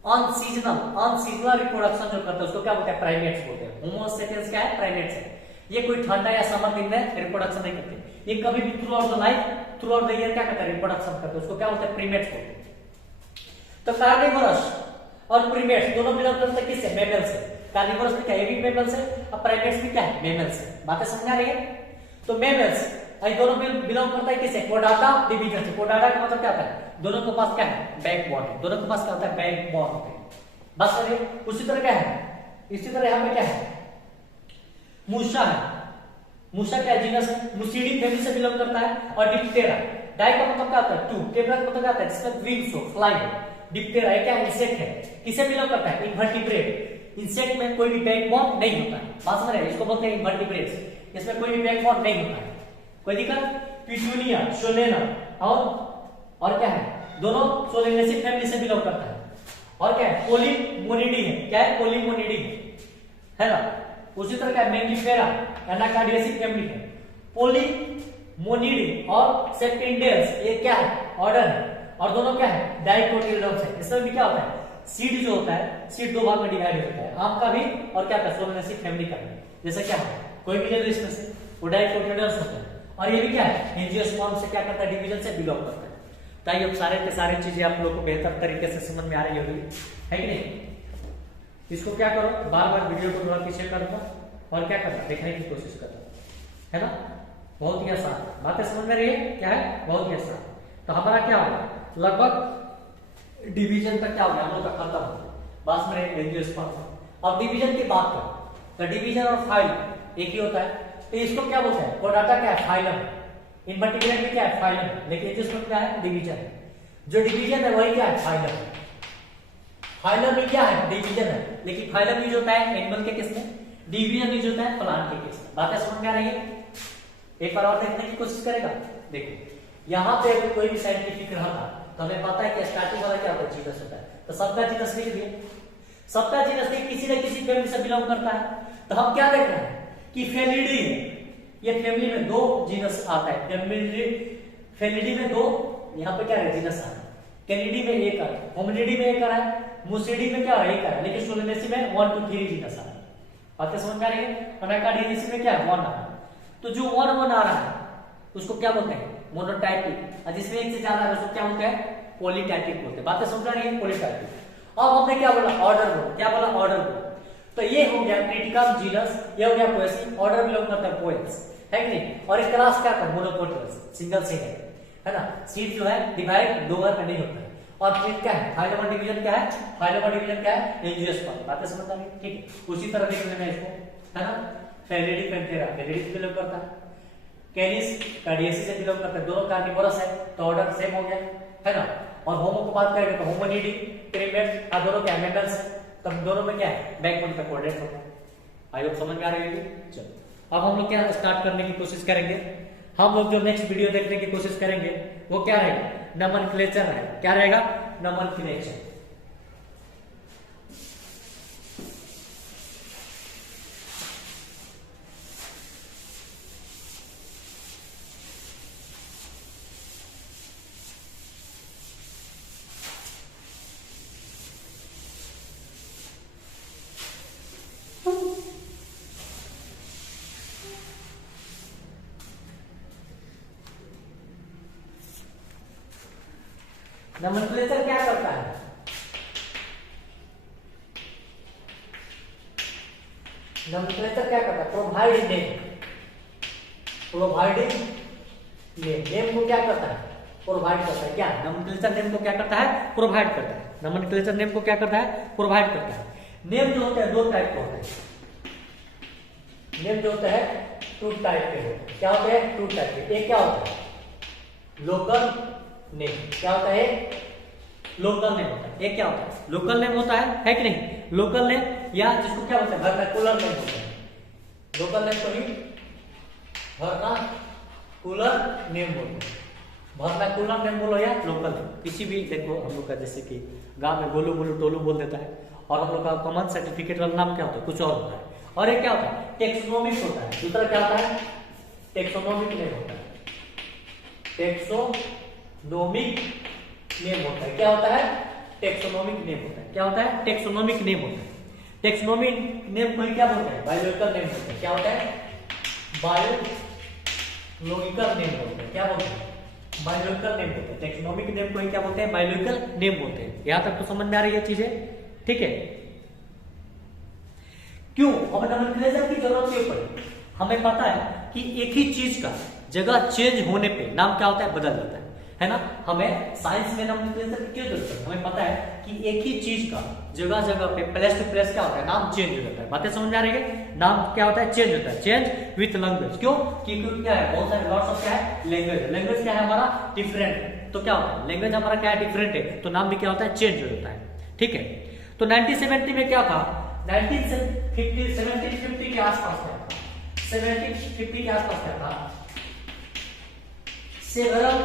अनसीजनल रिप्रोडक्शन जो करते हैं उसको क्या बोलते हैं? प्राइमेट्स बोलते हैं। होमो सैपियंस क्या है? प्राइमेट्स है। ये कोई ठंडा या समर दिन में रिप्रोडक्शन नहीं करते। ये कभी भी through out the life, through out the year क्या करता है? रिप्रोडक्शन करते हैं। उसको क्या बोलते हैं? प्रीमेट्स बोलते हैं। तो कार्निवोरस और प्रीमेट्स दोनों बिलोंग करते हैं किससे? मैमल्स से। कार्निवोरस में क्या है? ये भी मैमल्स है। और प्राइमेट्स भी क्या है? मैमल्स है। बातें समझ आ रही है? तो मैमल्स ये दोनों बिलोंग करता है किससे? कोडाटा डिवीजन से। कोडाटा का मतलब क्या होता है? दोनों के पास क्या है? बैकबोन है। दोनों के पास क्या होता है? बैकबोन होता है। बस करिए। उसी तरह क्या है? इसी तरह यहां पे क्या है? मूसा है। मूसा क्या जीनस है? मुसीडी फैमिली से बिलोंग करता है। और डिप्टेरा डाई का मतलब क्या होता है? टू। टेब्रा का मतलब क्या होता है? जिसमें विंग्स हो, फ्लाई हो। डिप्टेरा क्या इंसेक्ट है? किसे बिलोंग करता है? इन्वर्टिब्रेट। इंसेक्ट में कोई भी बैकबोन नहीं होता है। बात समझ रहे हैं? इसको बोलते हैं इन्वर्टिब्रेट्स। इसमें कोई भी बैकबोन नहीं होता है। कोई दिक्कत? पिटूनिया, सोलेना और क्या है? दोनों सोलेनेसी फैमिली से बिलोंग करता है। और क्या है? पोलीमोनिडी है। क्या है? पोलीमोनिडी है ना। उसी तरह क्या है? मैंगिफेरा एनाकार्डियेसी फैमिली है। पोलीमोनिडी और सेप्टेंडेल्स ये क्या है? ऑर्डर है। और दोनों क्या है? डाइकोटिलेडन्स है। इसमें भी क्या होता है? सीड जो होता है, सीड दो भाग में डिवाइड होता है। आम का भी और क्या है? सोलेनेसी फैमिली का भी। जैसे क्या है? कोई भी ले लो इसमें से, वो डाइकोटिलेडन्स होता है। और ये भी क्या है? एंजियोस्पर्म से क्या करता है? डिवीजन से बिलोंग करता है। ताकि अब सारे के सारे चीजें आप लोगों को बेहतर तरीके से समझ में आ रही होगी, है कि नहीं? इसको क्या करो? बार बार वीडियो को थोड़ा पीछे कर दो और क्या करना? देखने की कोशिश करो, है ना। बहुत ही आसान बातें समझ में रही है? क्या है? बहुत ही आसान। तो हमारा क्या होगा? लगभग डिवीजन तक क्या हो गया? हम लोग का खत्म हो गया। बस में एंजियोस्पर्म। अब डिवीजन की बात करें तो डिवीजन और फाइल एक ही होता है। तो इसको क्या बोलते हैं? कोडाटा क्या है? फाइलम। इनवर्टिब्रेट में क्या है? फाइलम। लेकिन एंजियोस्पर्म क्या है? डिवीजन है। जो डिवीजन है वही क्या है? फाइलम है। फाइलम में क्या है? डिवीजन है। लेकिन फाइलम यूज होता है एनिमल के केस में, डिवीजन यूज होता है प्लांट के केस में। बातें समझ में आ रही है? एक बार और देखने की कोशिश करेगा। देखिए यहां पे अगर कोई भी साइंटिफिक रहा था तो हमें पता है कि स्टार्टिंग वाला क्या होता है? जीनस होता है। तो सबका जीनस लिख दिए। सबका जीनस किसी न किसी फैमिली से बिलोंग करता है। तो हम क्या देख रहे हैं कि फेलिडी है। ये फैमिली में दो जीनस आता है। फेलिडी में दो, यहाँ पे क्या है? जीनस आ रहा है। कैनिडी में एक आ रहा है, होमिनिडी में एक आ रहा है, मुसीडी में क्या आ रहा है? एक आ रहा है। लेकिन सोलेनेसी में 1 2 3 जीनस आ रहा है। बातें समझ में आ रही है? अनाकार्डियेसी में क्या है? 1 आ रहा है। तो जो 1 1 आ रहा है उसको क्या बोलते हैं? मोनोटाइपिक। और जिसमें एक से ज्यादा है उसको क्या बोलते हैं? पॉलीटाइपिक बोलते हैं। बातें समझ आ रही है? पॉलीटाइपिक। अब हमने क्या बोला? ऑर्डर बोला। क्या बोला? ऑर्डर बोला। तो ये हो गया क्रिटिकम जीनस, ये हो गया पोएसी। ऑर्डर बिलोंग करता है पोएल्स, है कि नहीं? और एक क्लास क्या था? मोनोकोटिलस, सिंगल सीड है ना। सीड जो है डिवाइड दो बार में नहीं होता है। और ट्रीट क्या है? फाइलम और डिवीजन क्या है? फाइलम और डिवीजन क्या है? एंजियोस्पर्म। बातें समझ आ रही है? ठीक है। उसी तरह देख लेना इसको, है ना। फेलिडी पैंथेरा फेलिडी से बिलोंग करता है। कैनिस कार्डियेसी से बिलोंग करता है। दोनों कार्निवोरस है तो ऑर्डर सेम हो गया, है ना। और होमो की बात करेंगे तो होमोनिडी, प्रीमेट, दोनों के एमिनल्स है, तब दोनों में क्या है, बैकबोन पे कोऑर्डिनेट होता है। आई होप समझ में आ रही होगी। चलो अब हम लोग क्या स्टार्ट करने की कोशिश करेंगे। हम लोग जो नेक्स्ट वीडियो देखने की कोशिश करेंगे वो क्या रहेगा, नोमेनक्लेचर रहेगा। क्या रहेगा, नोमेनक्लेचर। नोमेनक्लेचर क्या करता है, नोमेनक्लेचर क्या करता है, provide name, providing name, name को क्या करता है, प्रोवाइड करता है। क्या नोमेनक्लेचर नेम को क्या करता है, प्रोवाइड करता है। नोमेनक्लेचर नेम को क्या करता है, प्रोवाइड करता है। नेम जो होते हैं दो टाइप के होते हैं, नेम जो होता है टू टाइप के होते हैं। क्या होते हैं, टू टाइप के। एक क्या होता है, लोकल नेम। क्या होता है, लोकल नेम होता है। एक क्या होता है, लोकल नेम होता है कि नहीं, लोकल नेम, या जिसको क्या बोलते हैं, वर्नाकुलर नेम होता है। लोकल नेम को ही वर्नाकुलर नेम बोलते हैं। वर्नाकुलर नेम बोलो या लोकल नेम, किसी भी, देखो हम लोग का जैसे कि गांव में गोलू मोलू टोलू बोल देता है, और हम लोग का कॉमन सर्टिफिकेट वाला नाम क्या होता है, कुछ और होता है। और एक क्या होता है, टेक्सोनोमिक होता है। दूसरा क्या होता है, टेक्सोनोमिक नेम होता है। टेक्सोनोमिक नेम होता है। क्या होता है, टेक्सोनोमिक नेम होता है। क्या होता है, टेक्सोनोमिक नेम होता है। टेक्सोनोमिक नेम को क्या बोलते हैं, बायोलॉजिकल नेम होता है। क्या होता है, बायोलॉजिकल नेम होता है। क्या बोलते हैं, बायोलॉजिकल नेम होते हैं। टेक्सोनोमिक नेम को ही क्या बोलते हैं, बायोलॉजिकल नेम बोलते हैं। यहां तक तो समझ में आ रही है चीजें, ठीक है। क्यों हमें नोमेनक्लेचर की जरूरत क्यों पड़ी, हमें पता है कि एक ही चीज का जगह चेंज होने पे नाम क्या होता है, बदल जाता है ना। हमें साइंस में नोमेनक्लेचर की क्यों जरूरत है, हमें पता है कि एक ही चीज का जगह जगह पे, प्लेस टू प्लेस क्या होता है, नाम चेंज हो जाता है। बातें समझ में आ रही है, नाम क्या होता है, चेंज होता है। Change with language. क्यों, क्योंकि क्या है, बहुत सारे लॉट्स ऑफ क्या है, लैंग्वेज। लैंग्वेज क्या है हमारा, डिफरेंट। तो क्या होता है, लैंग्वेज हमारा क्या है, डिफरेंट है, तो नाम भी क्या होता है, चेंज हो जाता है। ठीक है, तो 1970 में क्या था, 1750 के आसपास क्या था, 1750 के आसपास क्या था, सेवरल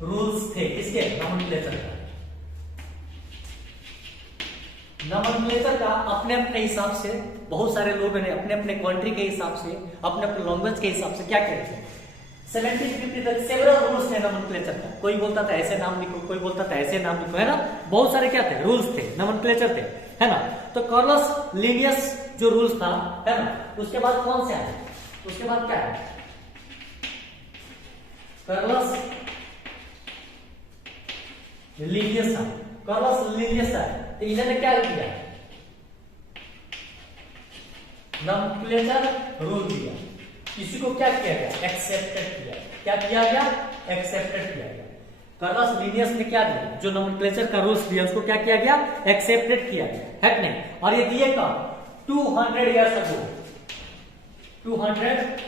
रूल्स थे किसके, नोमेनक्लेचर का। नोमेनक्लेचर का अपने अपने हिसाब से बहुत सारे लोगों ने अपने अपने कंट्री के हिसाब से, अपने अपने लैंग्वेज के हिसाब से क्या किया थे। 1750 तक सेवरल रूल्स थे नोमेनक्लेचर का। कोई बोलता था ऐसे नाम लिखो, कोई बोलता था ऐसे नाम लिखो, है ना। बहुत सारे क्या थे, रूल्स थे, नोमेनक्लेचर थे, है ना। तो कार्लस लिनियस जो रूल्स था, है ना, उसके बाद कौन से आए, उसके बाद क्या है, कार्लस लिनियस। कार्लस लिनियस है, तो इन्होंने क्या किया, नोमेनक्लेचर रूल दिया। इसी को क्या किया गया, एक्सेप्टेड किया। क्या किया गया, एक्सेप्टेड किया गया। कार्लस लिनियस ने क्या दिया, जो नोमेनक्लेचर का रूल्स दिया उसको क्या किया गया, एक्सेप्टेड किया गया, है कि नहीं। और ये दिए कब, 200 इयर्स अगो, 200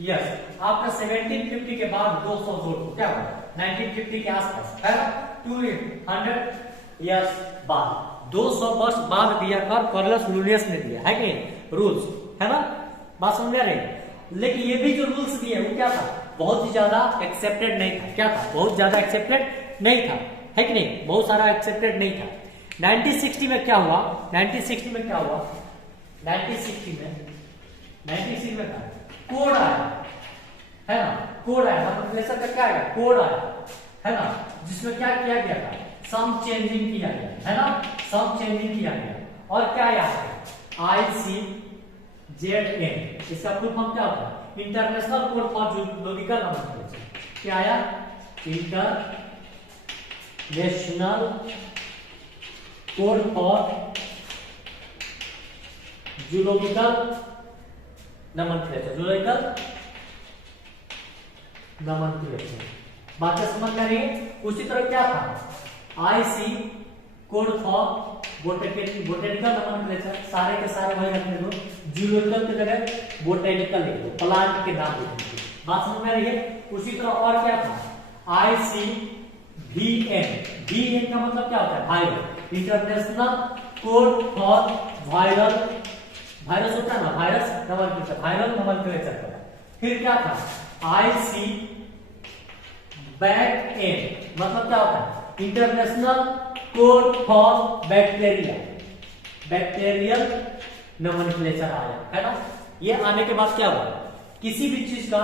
इयर्स आफ्टर 1750 के बाद 200 जोड़ क्या हुआ, 1950 के आसपास, है ना। 200 इयर्स बाद, 200 वर्ष बाद दिया कर कार्लस लिनियस ने दिया, है कि नहीं, रूल्स, है ना। बात समझ आ रही। लेकिन ये भी जो रूल्स दिए वो क्या था, बहुत ही ज्यादा एक्सेप्टेड नहीं था। क्या था, बहुत ज्यादा एक्सेप्टेड नहीं था, है कि नहीं, बहुत सारा एक्सेप्टेड नहीं था। 1960 में क्या हुआ, 1960 में क्या हुआ, 1960 में क्या, कोड आया, है ना, कोड आया, नोमेनक्लेचर का क्या आया, कोड आया, है ना, जिसमें क्या किया गया था, सम चेंजिंग किया गया, है ना, सम चेंजिंग किया गया। और क्या आया, ICZN, इसका फुल फॉर्म क्या होता है, international code for zoological nomenclature. क्या आया, international code for zoological nomenclature, zoological nomenclature. बातें समझ में आ रही है। उसी तरह क्या था, IC code for botanical nomenclature, सारे के सारे वही रखने दो, जूलॉजिकल की जगह बोटेनिकल लिख दो, प्लांट के नाम लिख दो। बात समझ में आ रही है। उसी तरह और क्या था, ICVL VN का मतलब क्या होता है? Viral, international code for viral, virus होता है ना, वायरस नोमेनक्लेचर, वायरल नोमेनक्लेचर का। फिर क्या था? IC बैक एंड, मतलब क्या होता है? International code for bacteria, bacterial nomenclature आया, है ना। ये आने के बाद क्या हुआ? किसी भी चीज का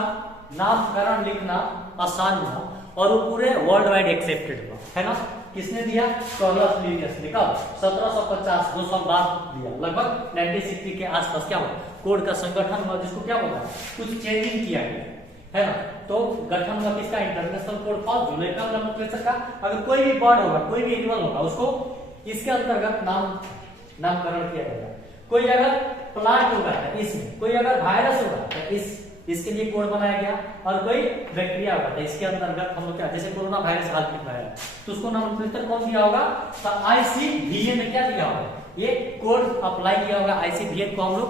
नामकरण लिखना आसान हुआ और वो पूरे वर्ल्ड वाइड एक्सेप्टेड हुआ, है ना। किसने दिया? कार्लस लिनियस ने। कब? 1750, 2 साल बाद दिया, लगभग 1960 के आसपास क्या हुआ? कोड का संगठन हुआ, जिसको क्या बोलता है? कुछ चेंजिंग किया गया, है ना। तो गठन हुआ किसका? इंटरनेशनल कोड फॉर जूलैकल नोमेनक्लेचर का। अगर कोई भी बर्ड होगा, कोई भी एनिमल होगा, उसको इसके अंतर्गत नामकरण किया जाएगा। कोई अगर प्लांट होगा तो इसमें, कोई अगर वायरस होगा तो इसके लिए कोड बनाया गया, और कोई बैक्टीरिया होगा तो इसके अंतर्गत हम लोग क्या, जैसे कोरोना वायरस हाल में आया तो उसको नोमेनक्लेचर कौन दिया होगा? तो ICVN में क्या दिया होगा? ये कोड अप्लाई किया होगा, ICVN को हम लोग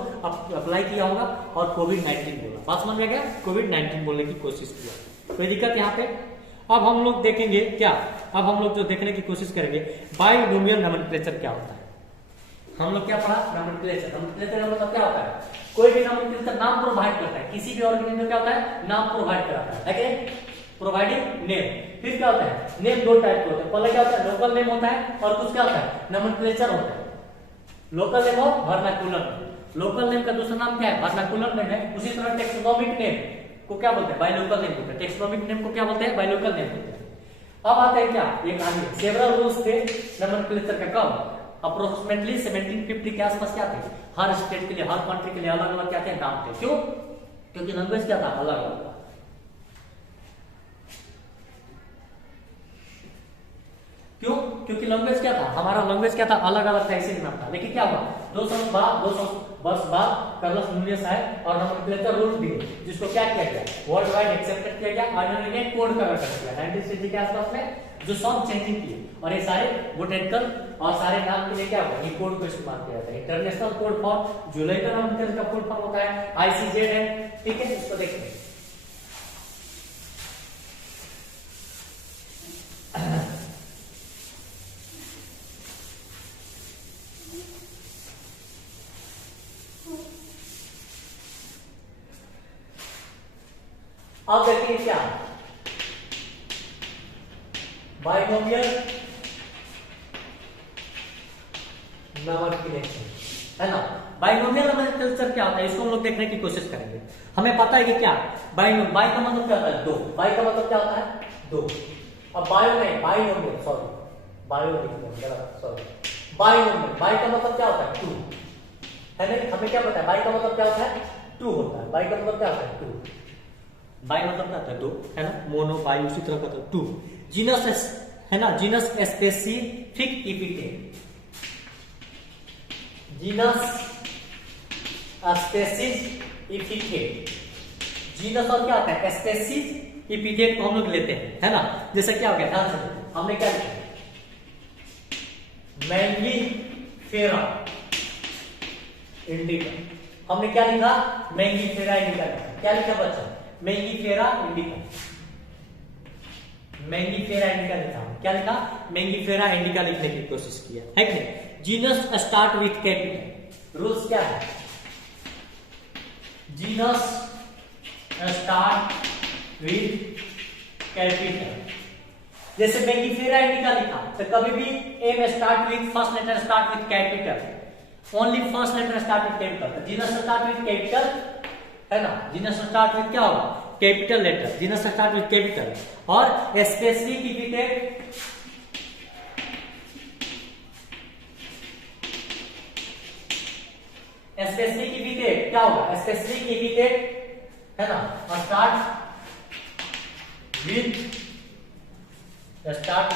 अप्लाई किया होगा और कोविड-19 बोला। बात समझ में गया? कोविड-19 बोलने की कोशिश किया। कोई दिक्कत यहाँ पे? अब हम लोग देखेंगे क्या, अब हम लोग जो देखने की कोशिश करेंगे बाइनोमियल नोमेनक्लेचर क्या होता है। हम लोग क्या पढ़ा? नोमेनक्लेचर। नोमेनक्लेचर मतलब क्या होता है? कोई भी नोमेनक्लेचर नाम प्रोवाइड करता है, किसी भी ऑर्गेनिज्म में क्या होता है? नाम प्रोवाइड कराता है, प्रोवाइडिंग नेम। फिर क्या होता है? नेम दो टाइप के होते हैं। पहले क्या होता है? लोकल नेम होता है, और कुछ क्या होता है? नोमेनक्लेचर होता है। लोकल नेम और वर्नाकुलर नेम। लोकल नेम का दूसरा नाम क्या है? वर्नाकुलर नेम है। उसी तरह टेक्सोनोमिक नेम को क्या बोलते हैं? बाइलोकल नेम बोलते हैं। टेक्सोनोमिक नेम को क्या बोलते हैं? बाइलोकल नेम बोलते हैं। अब आते हैं क्या, एक आगे सेवरल रूल्स थे नोमेनक्लेचर का। कब? अप्रोक्सीमेटली 1750 के आसपास क्या थे? हर स्टेट के लिए, हर कंट्री के लिए अलग अलग क्या थे? नाम थे। क्यों? क्योंकि लैंग्वेज क्या था? अलग अलग था। क्यों? क्योंकि लैंग्वेज क्या था? हमारा लैंग्वेज क्या था? अलग अलग था, इसीलिए नाम था। लेकिन क्या हुआ? 200 वर्ष बाद कार्लस लिनियस आए और नोमेनक्लेचर रूल्स दिए, जिसको क्या किया गया? वर्ल्ड वाइड एक्सेप्टेड किया गया और इन्होंने कोड का गठन किया 1960 के आसपास में, जो सब चेंजिंग किए। और ये सारे बोटेनिकल और सारे नाम के लिए क्या हुआ? ये कोड को इस्तेमाल किया जाता है। इंटरनेशनल कोड फॉर जूलैकल नोमेनक्लेचर का फुल फॉर्म होता है ICZ है, ठीक है। इसको देखिए, अब देखिए क्या बाइनोमियल नोमेनक्लेचर, है ना। बाइनोमियल नोमेनक्लेचर क्या होता है, इसको हम लोग देखने की कोशिश करेंगे। हमें पता है कि क्या बाई का मतलब क्या होता है? दो। बाई का मतलब क्या होता है? दो। अब बायो नहीं, binomial, sorry bio sorry binomial, by का मतलब क्या होता है? टू, है ना। हमें क्या पता है? बाई का मतलब क्या होता है? टू होता है। बाई का मतलब क्या होता है? टू। बाई मतलब क्या होता है? दो, है ना। मोनो बाई उसी तरह का टू। जीनस है ना, genus specific epithet, genus species epithet. Genus और क्या होता है? स्पेसिस एपिथेट को हम लोग लेते हैं, है ना। जैसे क्या हो गया? ध्यान से हमने क्या लिखा? Mangifera indica. हमने क्या लिखा? Mangifera indica. क्या लिखा बच्चा? Mangifera indica. मैंगीफेरा इंडिका लिखा। क्या लिखा? मैंगीफेरा इंडिका लिखने की कोशिश किया, है कि नहीं। Genus start with capital. Rules क्या है? Genus start with capital. जैसे मैंगीफेरा इंडिका लिखा तो कभी भी M start with first letter start with capital, only first letter start with capital. Genus start with capital, है ना। जीनस स्टार्ट विथ क्या होगा? Capital letter. Genus start with capital. और स्पेसिफिक एपिथेट, स्पेसिफिक एपिथेट क्या होगा? Specific epithet, है ना। Start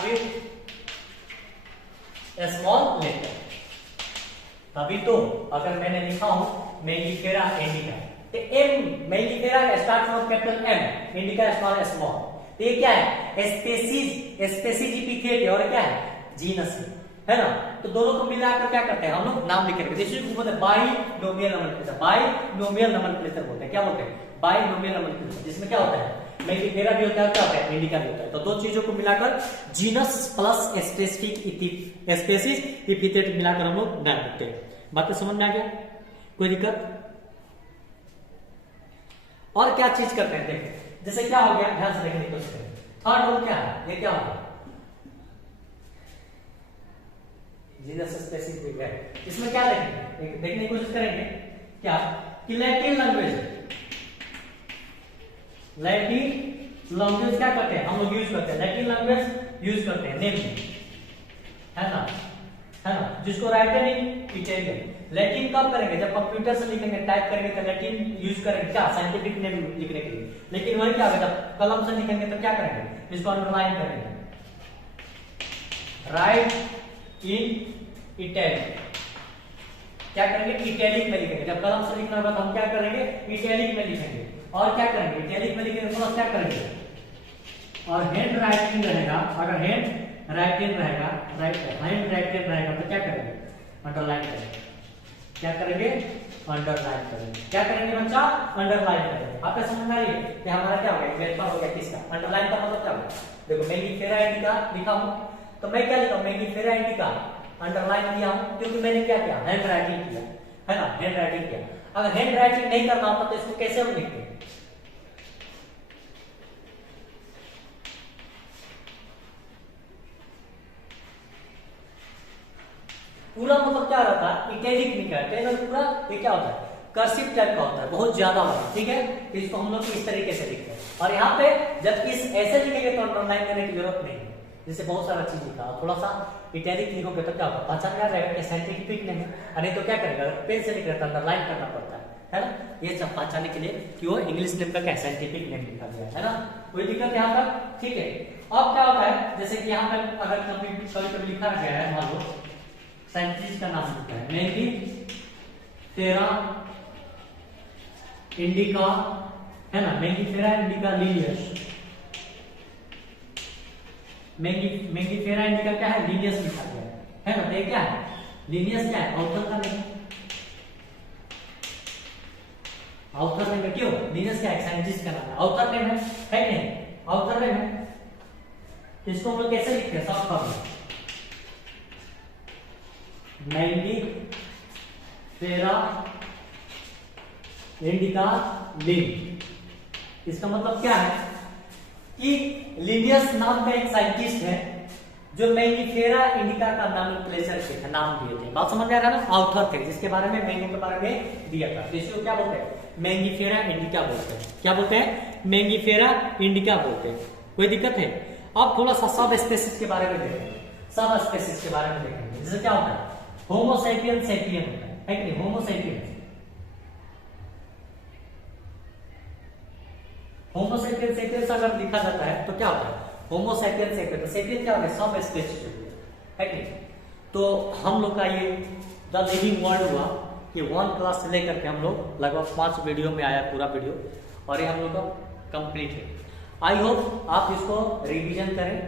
with small letter. अभी तो अगर मैंने लिखा हूं मैंगीफेरा इंडिका तो M, Mangifera start from capital M, indica small. तो ये क्या है? स्पेसीज एपिथेट और क्या है? जीनस है ना। तो दोनों को मिलाकर क्या करते हैं हम लोग? नाम लिख करके। जैसे बोलते हैं बाइनोमियल नोमेनक्लेचर, बाइनोमियल नोमेनक्लेचर बोलते हैं। क्या बोलते हैं? बाइनोमियल नोमेनक्लेचर, जिसमें क्या होता है? मैंगिफेरा भी होता है, क्या होता है, इंडिका भी होता है। तो दो चीजों को मिलाकर genus plus specific species epithet मिलाकर हम लोग नाम रखते हैं। बातें समझ में आ गया, कोई दिक्कत? और क्या चीज करते हैं देखिए, जैसे क्या हो गया, ध्यान से देखने की कोशिश करें। थर्ड रूल क्या है, ये क्या होगा, जीनस स्पेसिफिक है। इसमें क्या देखेंगे, देखने की कोशिश करेंगे क्या कि लैटिन लैंग्वेज क्या करते हैं हम लोग, यूज करते हैं लैटिन लैंग्वेज यूज करते हैं नेम में, है ना, जिसको राइटर इन इटालियन। लैटिन कब करेंगे, जब कंप्यूटर से लिखेंगे, टाइप करेंगे तो लैटिन यूज करेंगे क्या, साइंटिफिक नेम लिखने के लिए। लेकिन वही क्या होगा, जब कलम से लिखेंगे तो क्या करेंगे, इसको अंडरलाइन करेंगे, राइट इन इटैलिक। क्या करेंगे, इटैलिक में लिखेंगे। जब कलम से लिखना होगा तो हम क्या करेंगे, इटैलिक में लिखेंगे। और क्या करेंगे, इटैलिक में लिखेंगे तो क्या करेंगे, और हैंड राइटिंग रहेगा, अगर हैंड राइटिंग रहेगा, हैंड राइटिंग रहेगा तो क्या करेंगे, अंडरलाइन करेंगे। क्या करेंगे, अंडरलाइन करेंगे। क्या करेंगे बच्चा, अंडरलाइन करेंगे। आपको समझ में आ रही है कि हमारा क्या हो गया, मेथड हो गया किसका, अंडरलाइन का मतलब क्या होगा। देखो मैंगिफेरा इंडिका लिखा हूं तो मैं क्या लिखा हूं, मैंगिफेरा इंडिका अंडरलाइन किया हूं क्योंकि मैंने क्या किया, हैंड राइटिंग किया, है ना, हैंड राइटिंग किया। अगर हैंड राइटिंग नहीं करना होता तो इसको कैसे हम लिखते हैं, पूरा मतलब क्या रहता है, इटैलिक नहीं करते हैं, पूरा ये क्या होता है, कर्सिव टाइप का होता है, बहुत ज्यादा वाला, ठीक है। तो इसको हम लोग इस तरीके से लिखते हैं। और यहाँ पे जब इस ऐसे लिखेंगे तो अंडरलाइन करने की जरूरत नहीं है, जैसे बहुत सारा चीज लिखा, थोड़ा सा इटैलिक लिखोगे तो क्या होगा, पहचान में आ जाएगा कि साइंटिफिक नहीं है। नहीं तो क्या करेगा, पेन से लिख रहे तो अंडरलाइन करना पड़ता है ना, ये सब पहचानने के लिए कि वो इंग्लिश नेम का क्या साइंटिफिक नेम लिखा गया है ना। कोई दिक्कत यहाँ तक, ठीक है। अब क्या होता है, जैसे कि यहाँ पर अगर कभी लिखा गया है, मान लो साइंटिस्ट का नाम लिखा है, मैंगिफेरा इंडिका, है ना, Mangifera indica Linnaeus, Mangifera indica क्या है, लिनियस लिखा गया है ना। तो ये क्या है, लिनियस क्या है, ऑथर का नेम, ऑथर नेम है, क्यों, लिनियस क्या है, साइंटिस्ट का नाम है, ऑथर नेम है कि नहीं, ऑथर नेम है। इसको हम लोग कैसे लिखते हैं, शॉर्ट फॉर्म में, मैंगिफेरा इंडिका लिन। इसका मतलब क्या है कि लिनियस नाम का एक साइंटिस्ट है जो मैंगिफेरा इंडिका का नॉमेनक्लेचर किए थे, नाम दिए थे। बात समझ आ रहा है ना, ऑथर थे जिसके बारे में मैंगो के बारे में दिया था। तो इसको क्या बोलते हैं, मैंगिफेरा इंडिका बोलते हैं। क्या बोलते हैं, मैंगिफेरा इंडिका बोलते हैं। कोई दिक्कत है। अब थोड़ा सा सब स्पेसीज के बारे में देखेंगे, सब स्पेसीज के बारे में देखेंगे। जैसे क्या होता है, होमो सैपियन सैपियन होता है कि नहीं, होमो सैपियन, होमो सैपियन सैपियंस अगर लिखा जाता है तो क्या होता है, होमो सैपियन सैपियन, तो सैपियन क्या होता है, सब स्पेसीज है कि नहीं। तो हम लोग का ये द लिविंग वर्ल्ड हुआ, ये 1 क्लास से लेकर के हम लोग लगभग 5 वीडियो में आया पूरा वीडियो, और ये हम लोग का कंप्लीट है। आई होप आप इसको रिवीजन करें,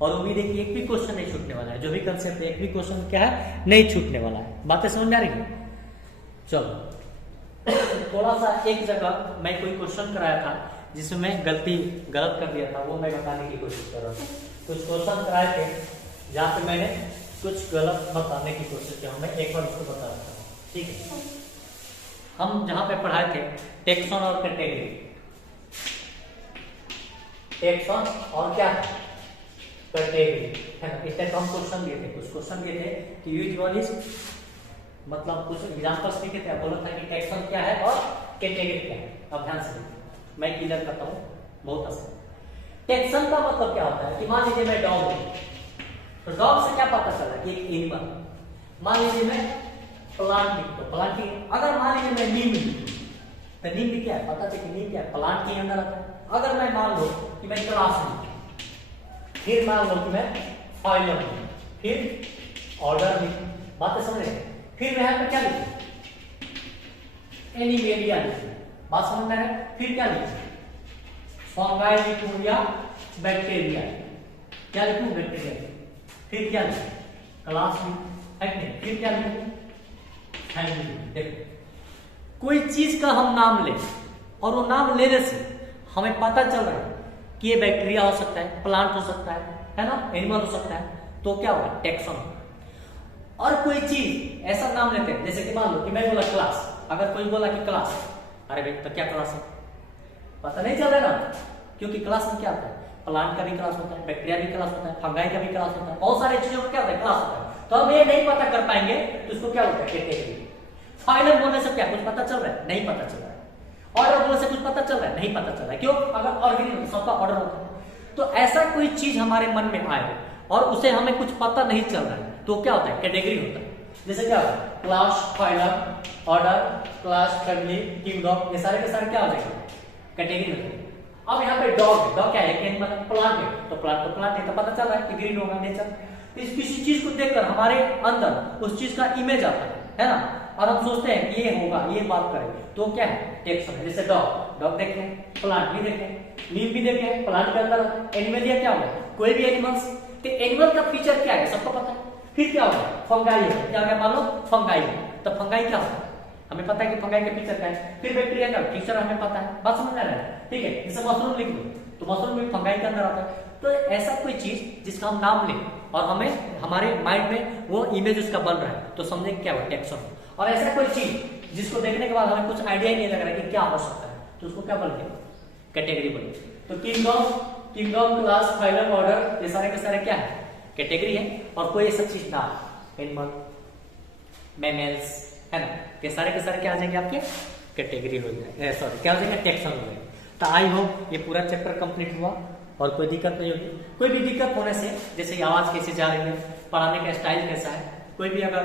और उम्मीद है कि एक भी क्वेश्चन नहीं छूटने वाला है। जो भी कंसेप्ट है, एक भी क्वेश्चन क्या है, नहीं छूटने वाला है। बातें समझ में आ रही है। चलो थोड़ा सा एक जगह मैं कोई क्वेश्चन कराया था जिसमें मैं गलत कर दिया था, वो मैं बताने की कोशिश कर रहा था। कुछ क्वेश्चन कराए थे जहाँ पे मैंने कुछ गलत बताने की कोशिश किया, मैं एक बार उसको बता रहा था, ठीक है। हम जहाँ पे पढ़ाए थे टेक्सॉन और कैटेगरी, टेक्सॉन और क्या कैटेगरी, है ना। इस टाइप हम क्वेश्चन दिए थे, कुछ क्वेश्चन दिए थे कि यूज वन इज, मतलब कुछ एग्जांपल्स लिखे थे, बोला था कि टेक्सॉन क्या है और कैटेगरी क्या है। अब ध्यान से मैं क्लियर करता हूँ, बहुत आसान। टेक्सॉन का मतलब क्या होता है कि मान लीजिए मैं डॉग हूं, तो डॉग से क्या पता चला कि एक एनिमल। मान लीजिए मैं प्लांट लिख, तो प्लांट की, अगर मान लीजिए मैं नीम लिख, तो नीम भी क्या है, पता है कि नीम क्या है, प्लांट के अंदर आता है। अगर मैं मान लो कि मैं क्लास लिख, फिर मान लो कि मैं फाइलम लिख, फिर ऑर्डर लिख, बातें समझ रहे हैं। फिर मैं यहाँ पे क्या लिखूं, एनिमेलिया लिखूं, बात समझ में आ रहा है। फिर क्या लिखूं, फंगाई लिखूं या बैक्टीरिया, क्या लिखूं, बैक्टीरिया। फिर क्या लिखूं, क्लास लिखूं, फिर क्या लिखूं, फैमिली। देखो कोई चीज का हम नाम ले, और वो नाम लेने से हमें पता चल रहा है कि ये बैक्टीरिया हो सकता है, प्लांट हो सकता है ना, एनिमल हो सकता है, तो क्या होगा, टेक्सोन। और कोई चीज ऐसा नाम लेते हैं, जैसे कि मान लो कि मैं बोला क्लास, अगर कोई बोला कि क्लास, अरे भाई तो क्या क्लास है, पता नहीं चल रहा ना, क्योंकि क्लास में क्या होता है, प्लांट का भी क्लास होता है, बैक्टीरिया भी क्लास होता है, फंगाई का भी क्लास होता है, बहुत सारी चीजों का क्या होता है, क्लास होता है। तो हम ये नहीं पता कर पाएंगे तो इसको क्या होता है, कैटेगरी। फाइनल बोलने से क्या कुछ पता चल रहा है, नहीं पता चल रहा है। ऑर्डर बोलने से कुछ पता चल रहा है, नहीं पता चल रहा है। क्यों, अगर ऑर्गेनिज्म सबका ऑर्डर होता है। तो ऐसा कोई चीज हमारे मन में आए और उसे हमें कुछ पता नहीं चल रहा है, तो क्या होता है, कैटेगरी होता है। जैसे क्या होता है, class, phylum, order, class, family, kingdom, ये सारे के सारे क्या हो जाएंगे, कैटेगरी होते हैं। अब यहाँ पे डॉग, डॉग क्या है, एनिमल, प्लांट है, तो प्लांट है तो पता चल रहा है कि ग्रीन होगा, नेचर। इस किसी चीज को देखकर हमारे अंदर उस चीज का इमेज आता है ना, और हम सोचते हैं कि ये होगा, ये बात करेंगे, तो क्या है, टेक्सोन है। जैसे डॉग, डॉग देखे, प्लांट भी देखे, लीफ भी देखे, प्लांट के अंदर आता है। एनिमल क्या होगा, कोई भी एनिमल्स, तो एनिमल का फीचर क्या है सबको पता है। फिर क्या होगा, फंगाई होगा, क्या क्या मान लो फंगाई, तो फंगाई क्या होगा, हमें पता है कि फंगाई का फीचर क्या है। फिर बैक्टीरिया का फीचर हमें पता है, बात समझ आ रहा है, ठीक है। जैसे मशरूम लिख दो, तो मशरूम भी फंगाई के अंदर आता है। तो ऐसा कोई चीज जिसका हम नाम लें और हमें हमारे माइंड में वो इमेज उसका बन रहा है, तो समझे क्या हुआ, टेक्सोन। और ऐसा कोई चीज जिसको देखने के बाद हमें कुछ आइडिया ही नहीं लग रहा है कि क्या हो सकता है, तो उसको क्या बोलेंगे, कैटेगरी बोलेंगे। तो किंगडम, क्लास, फाइलम, ऑर्डर, ये सारे के सारे क्या है, कैटेगरी है। और कोई ऐसा चीज ना, एनिमल, मैमल्स, है ना, ये सारे के सारे क्या आ जाएंगे आपके, कैटेगरी हो जाएंगे, सॉरी क्या हो जाएंगे, टेक्सोन हो जाएंगे। तो आई होप ये पूरा चैप्टर कंप्लीट हुआ और कोई दिक्कत नहीं होगी। कोई भी दिक्कत होने से, जैसे आवाज कैसे जा रही है, पढ़ाने का स्टाइल कैसा है, कोई भी अगर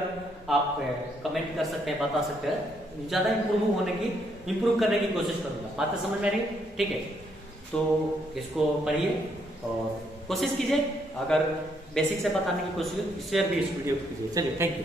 आप कमेंट कर सकते हैं, बता सकते हैं, ज्यादा इंप्रूव करने की कोशिश करूंगा। बातें समझ में आ रही, ठीक है। तो इसको पढ़िए और कोशिश कीजिए, अगर बेसिक से बताने की कोशिश, शेयर भी इस वीडियो को कीजिए। चलिए, थैंक यू।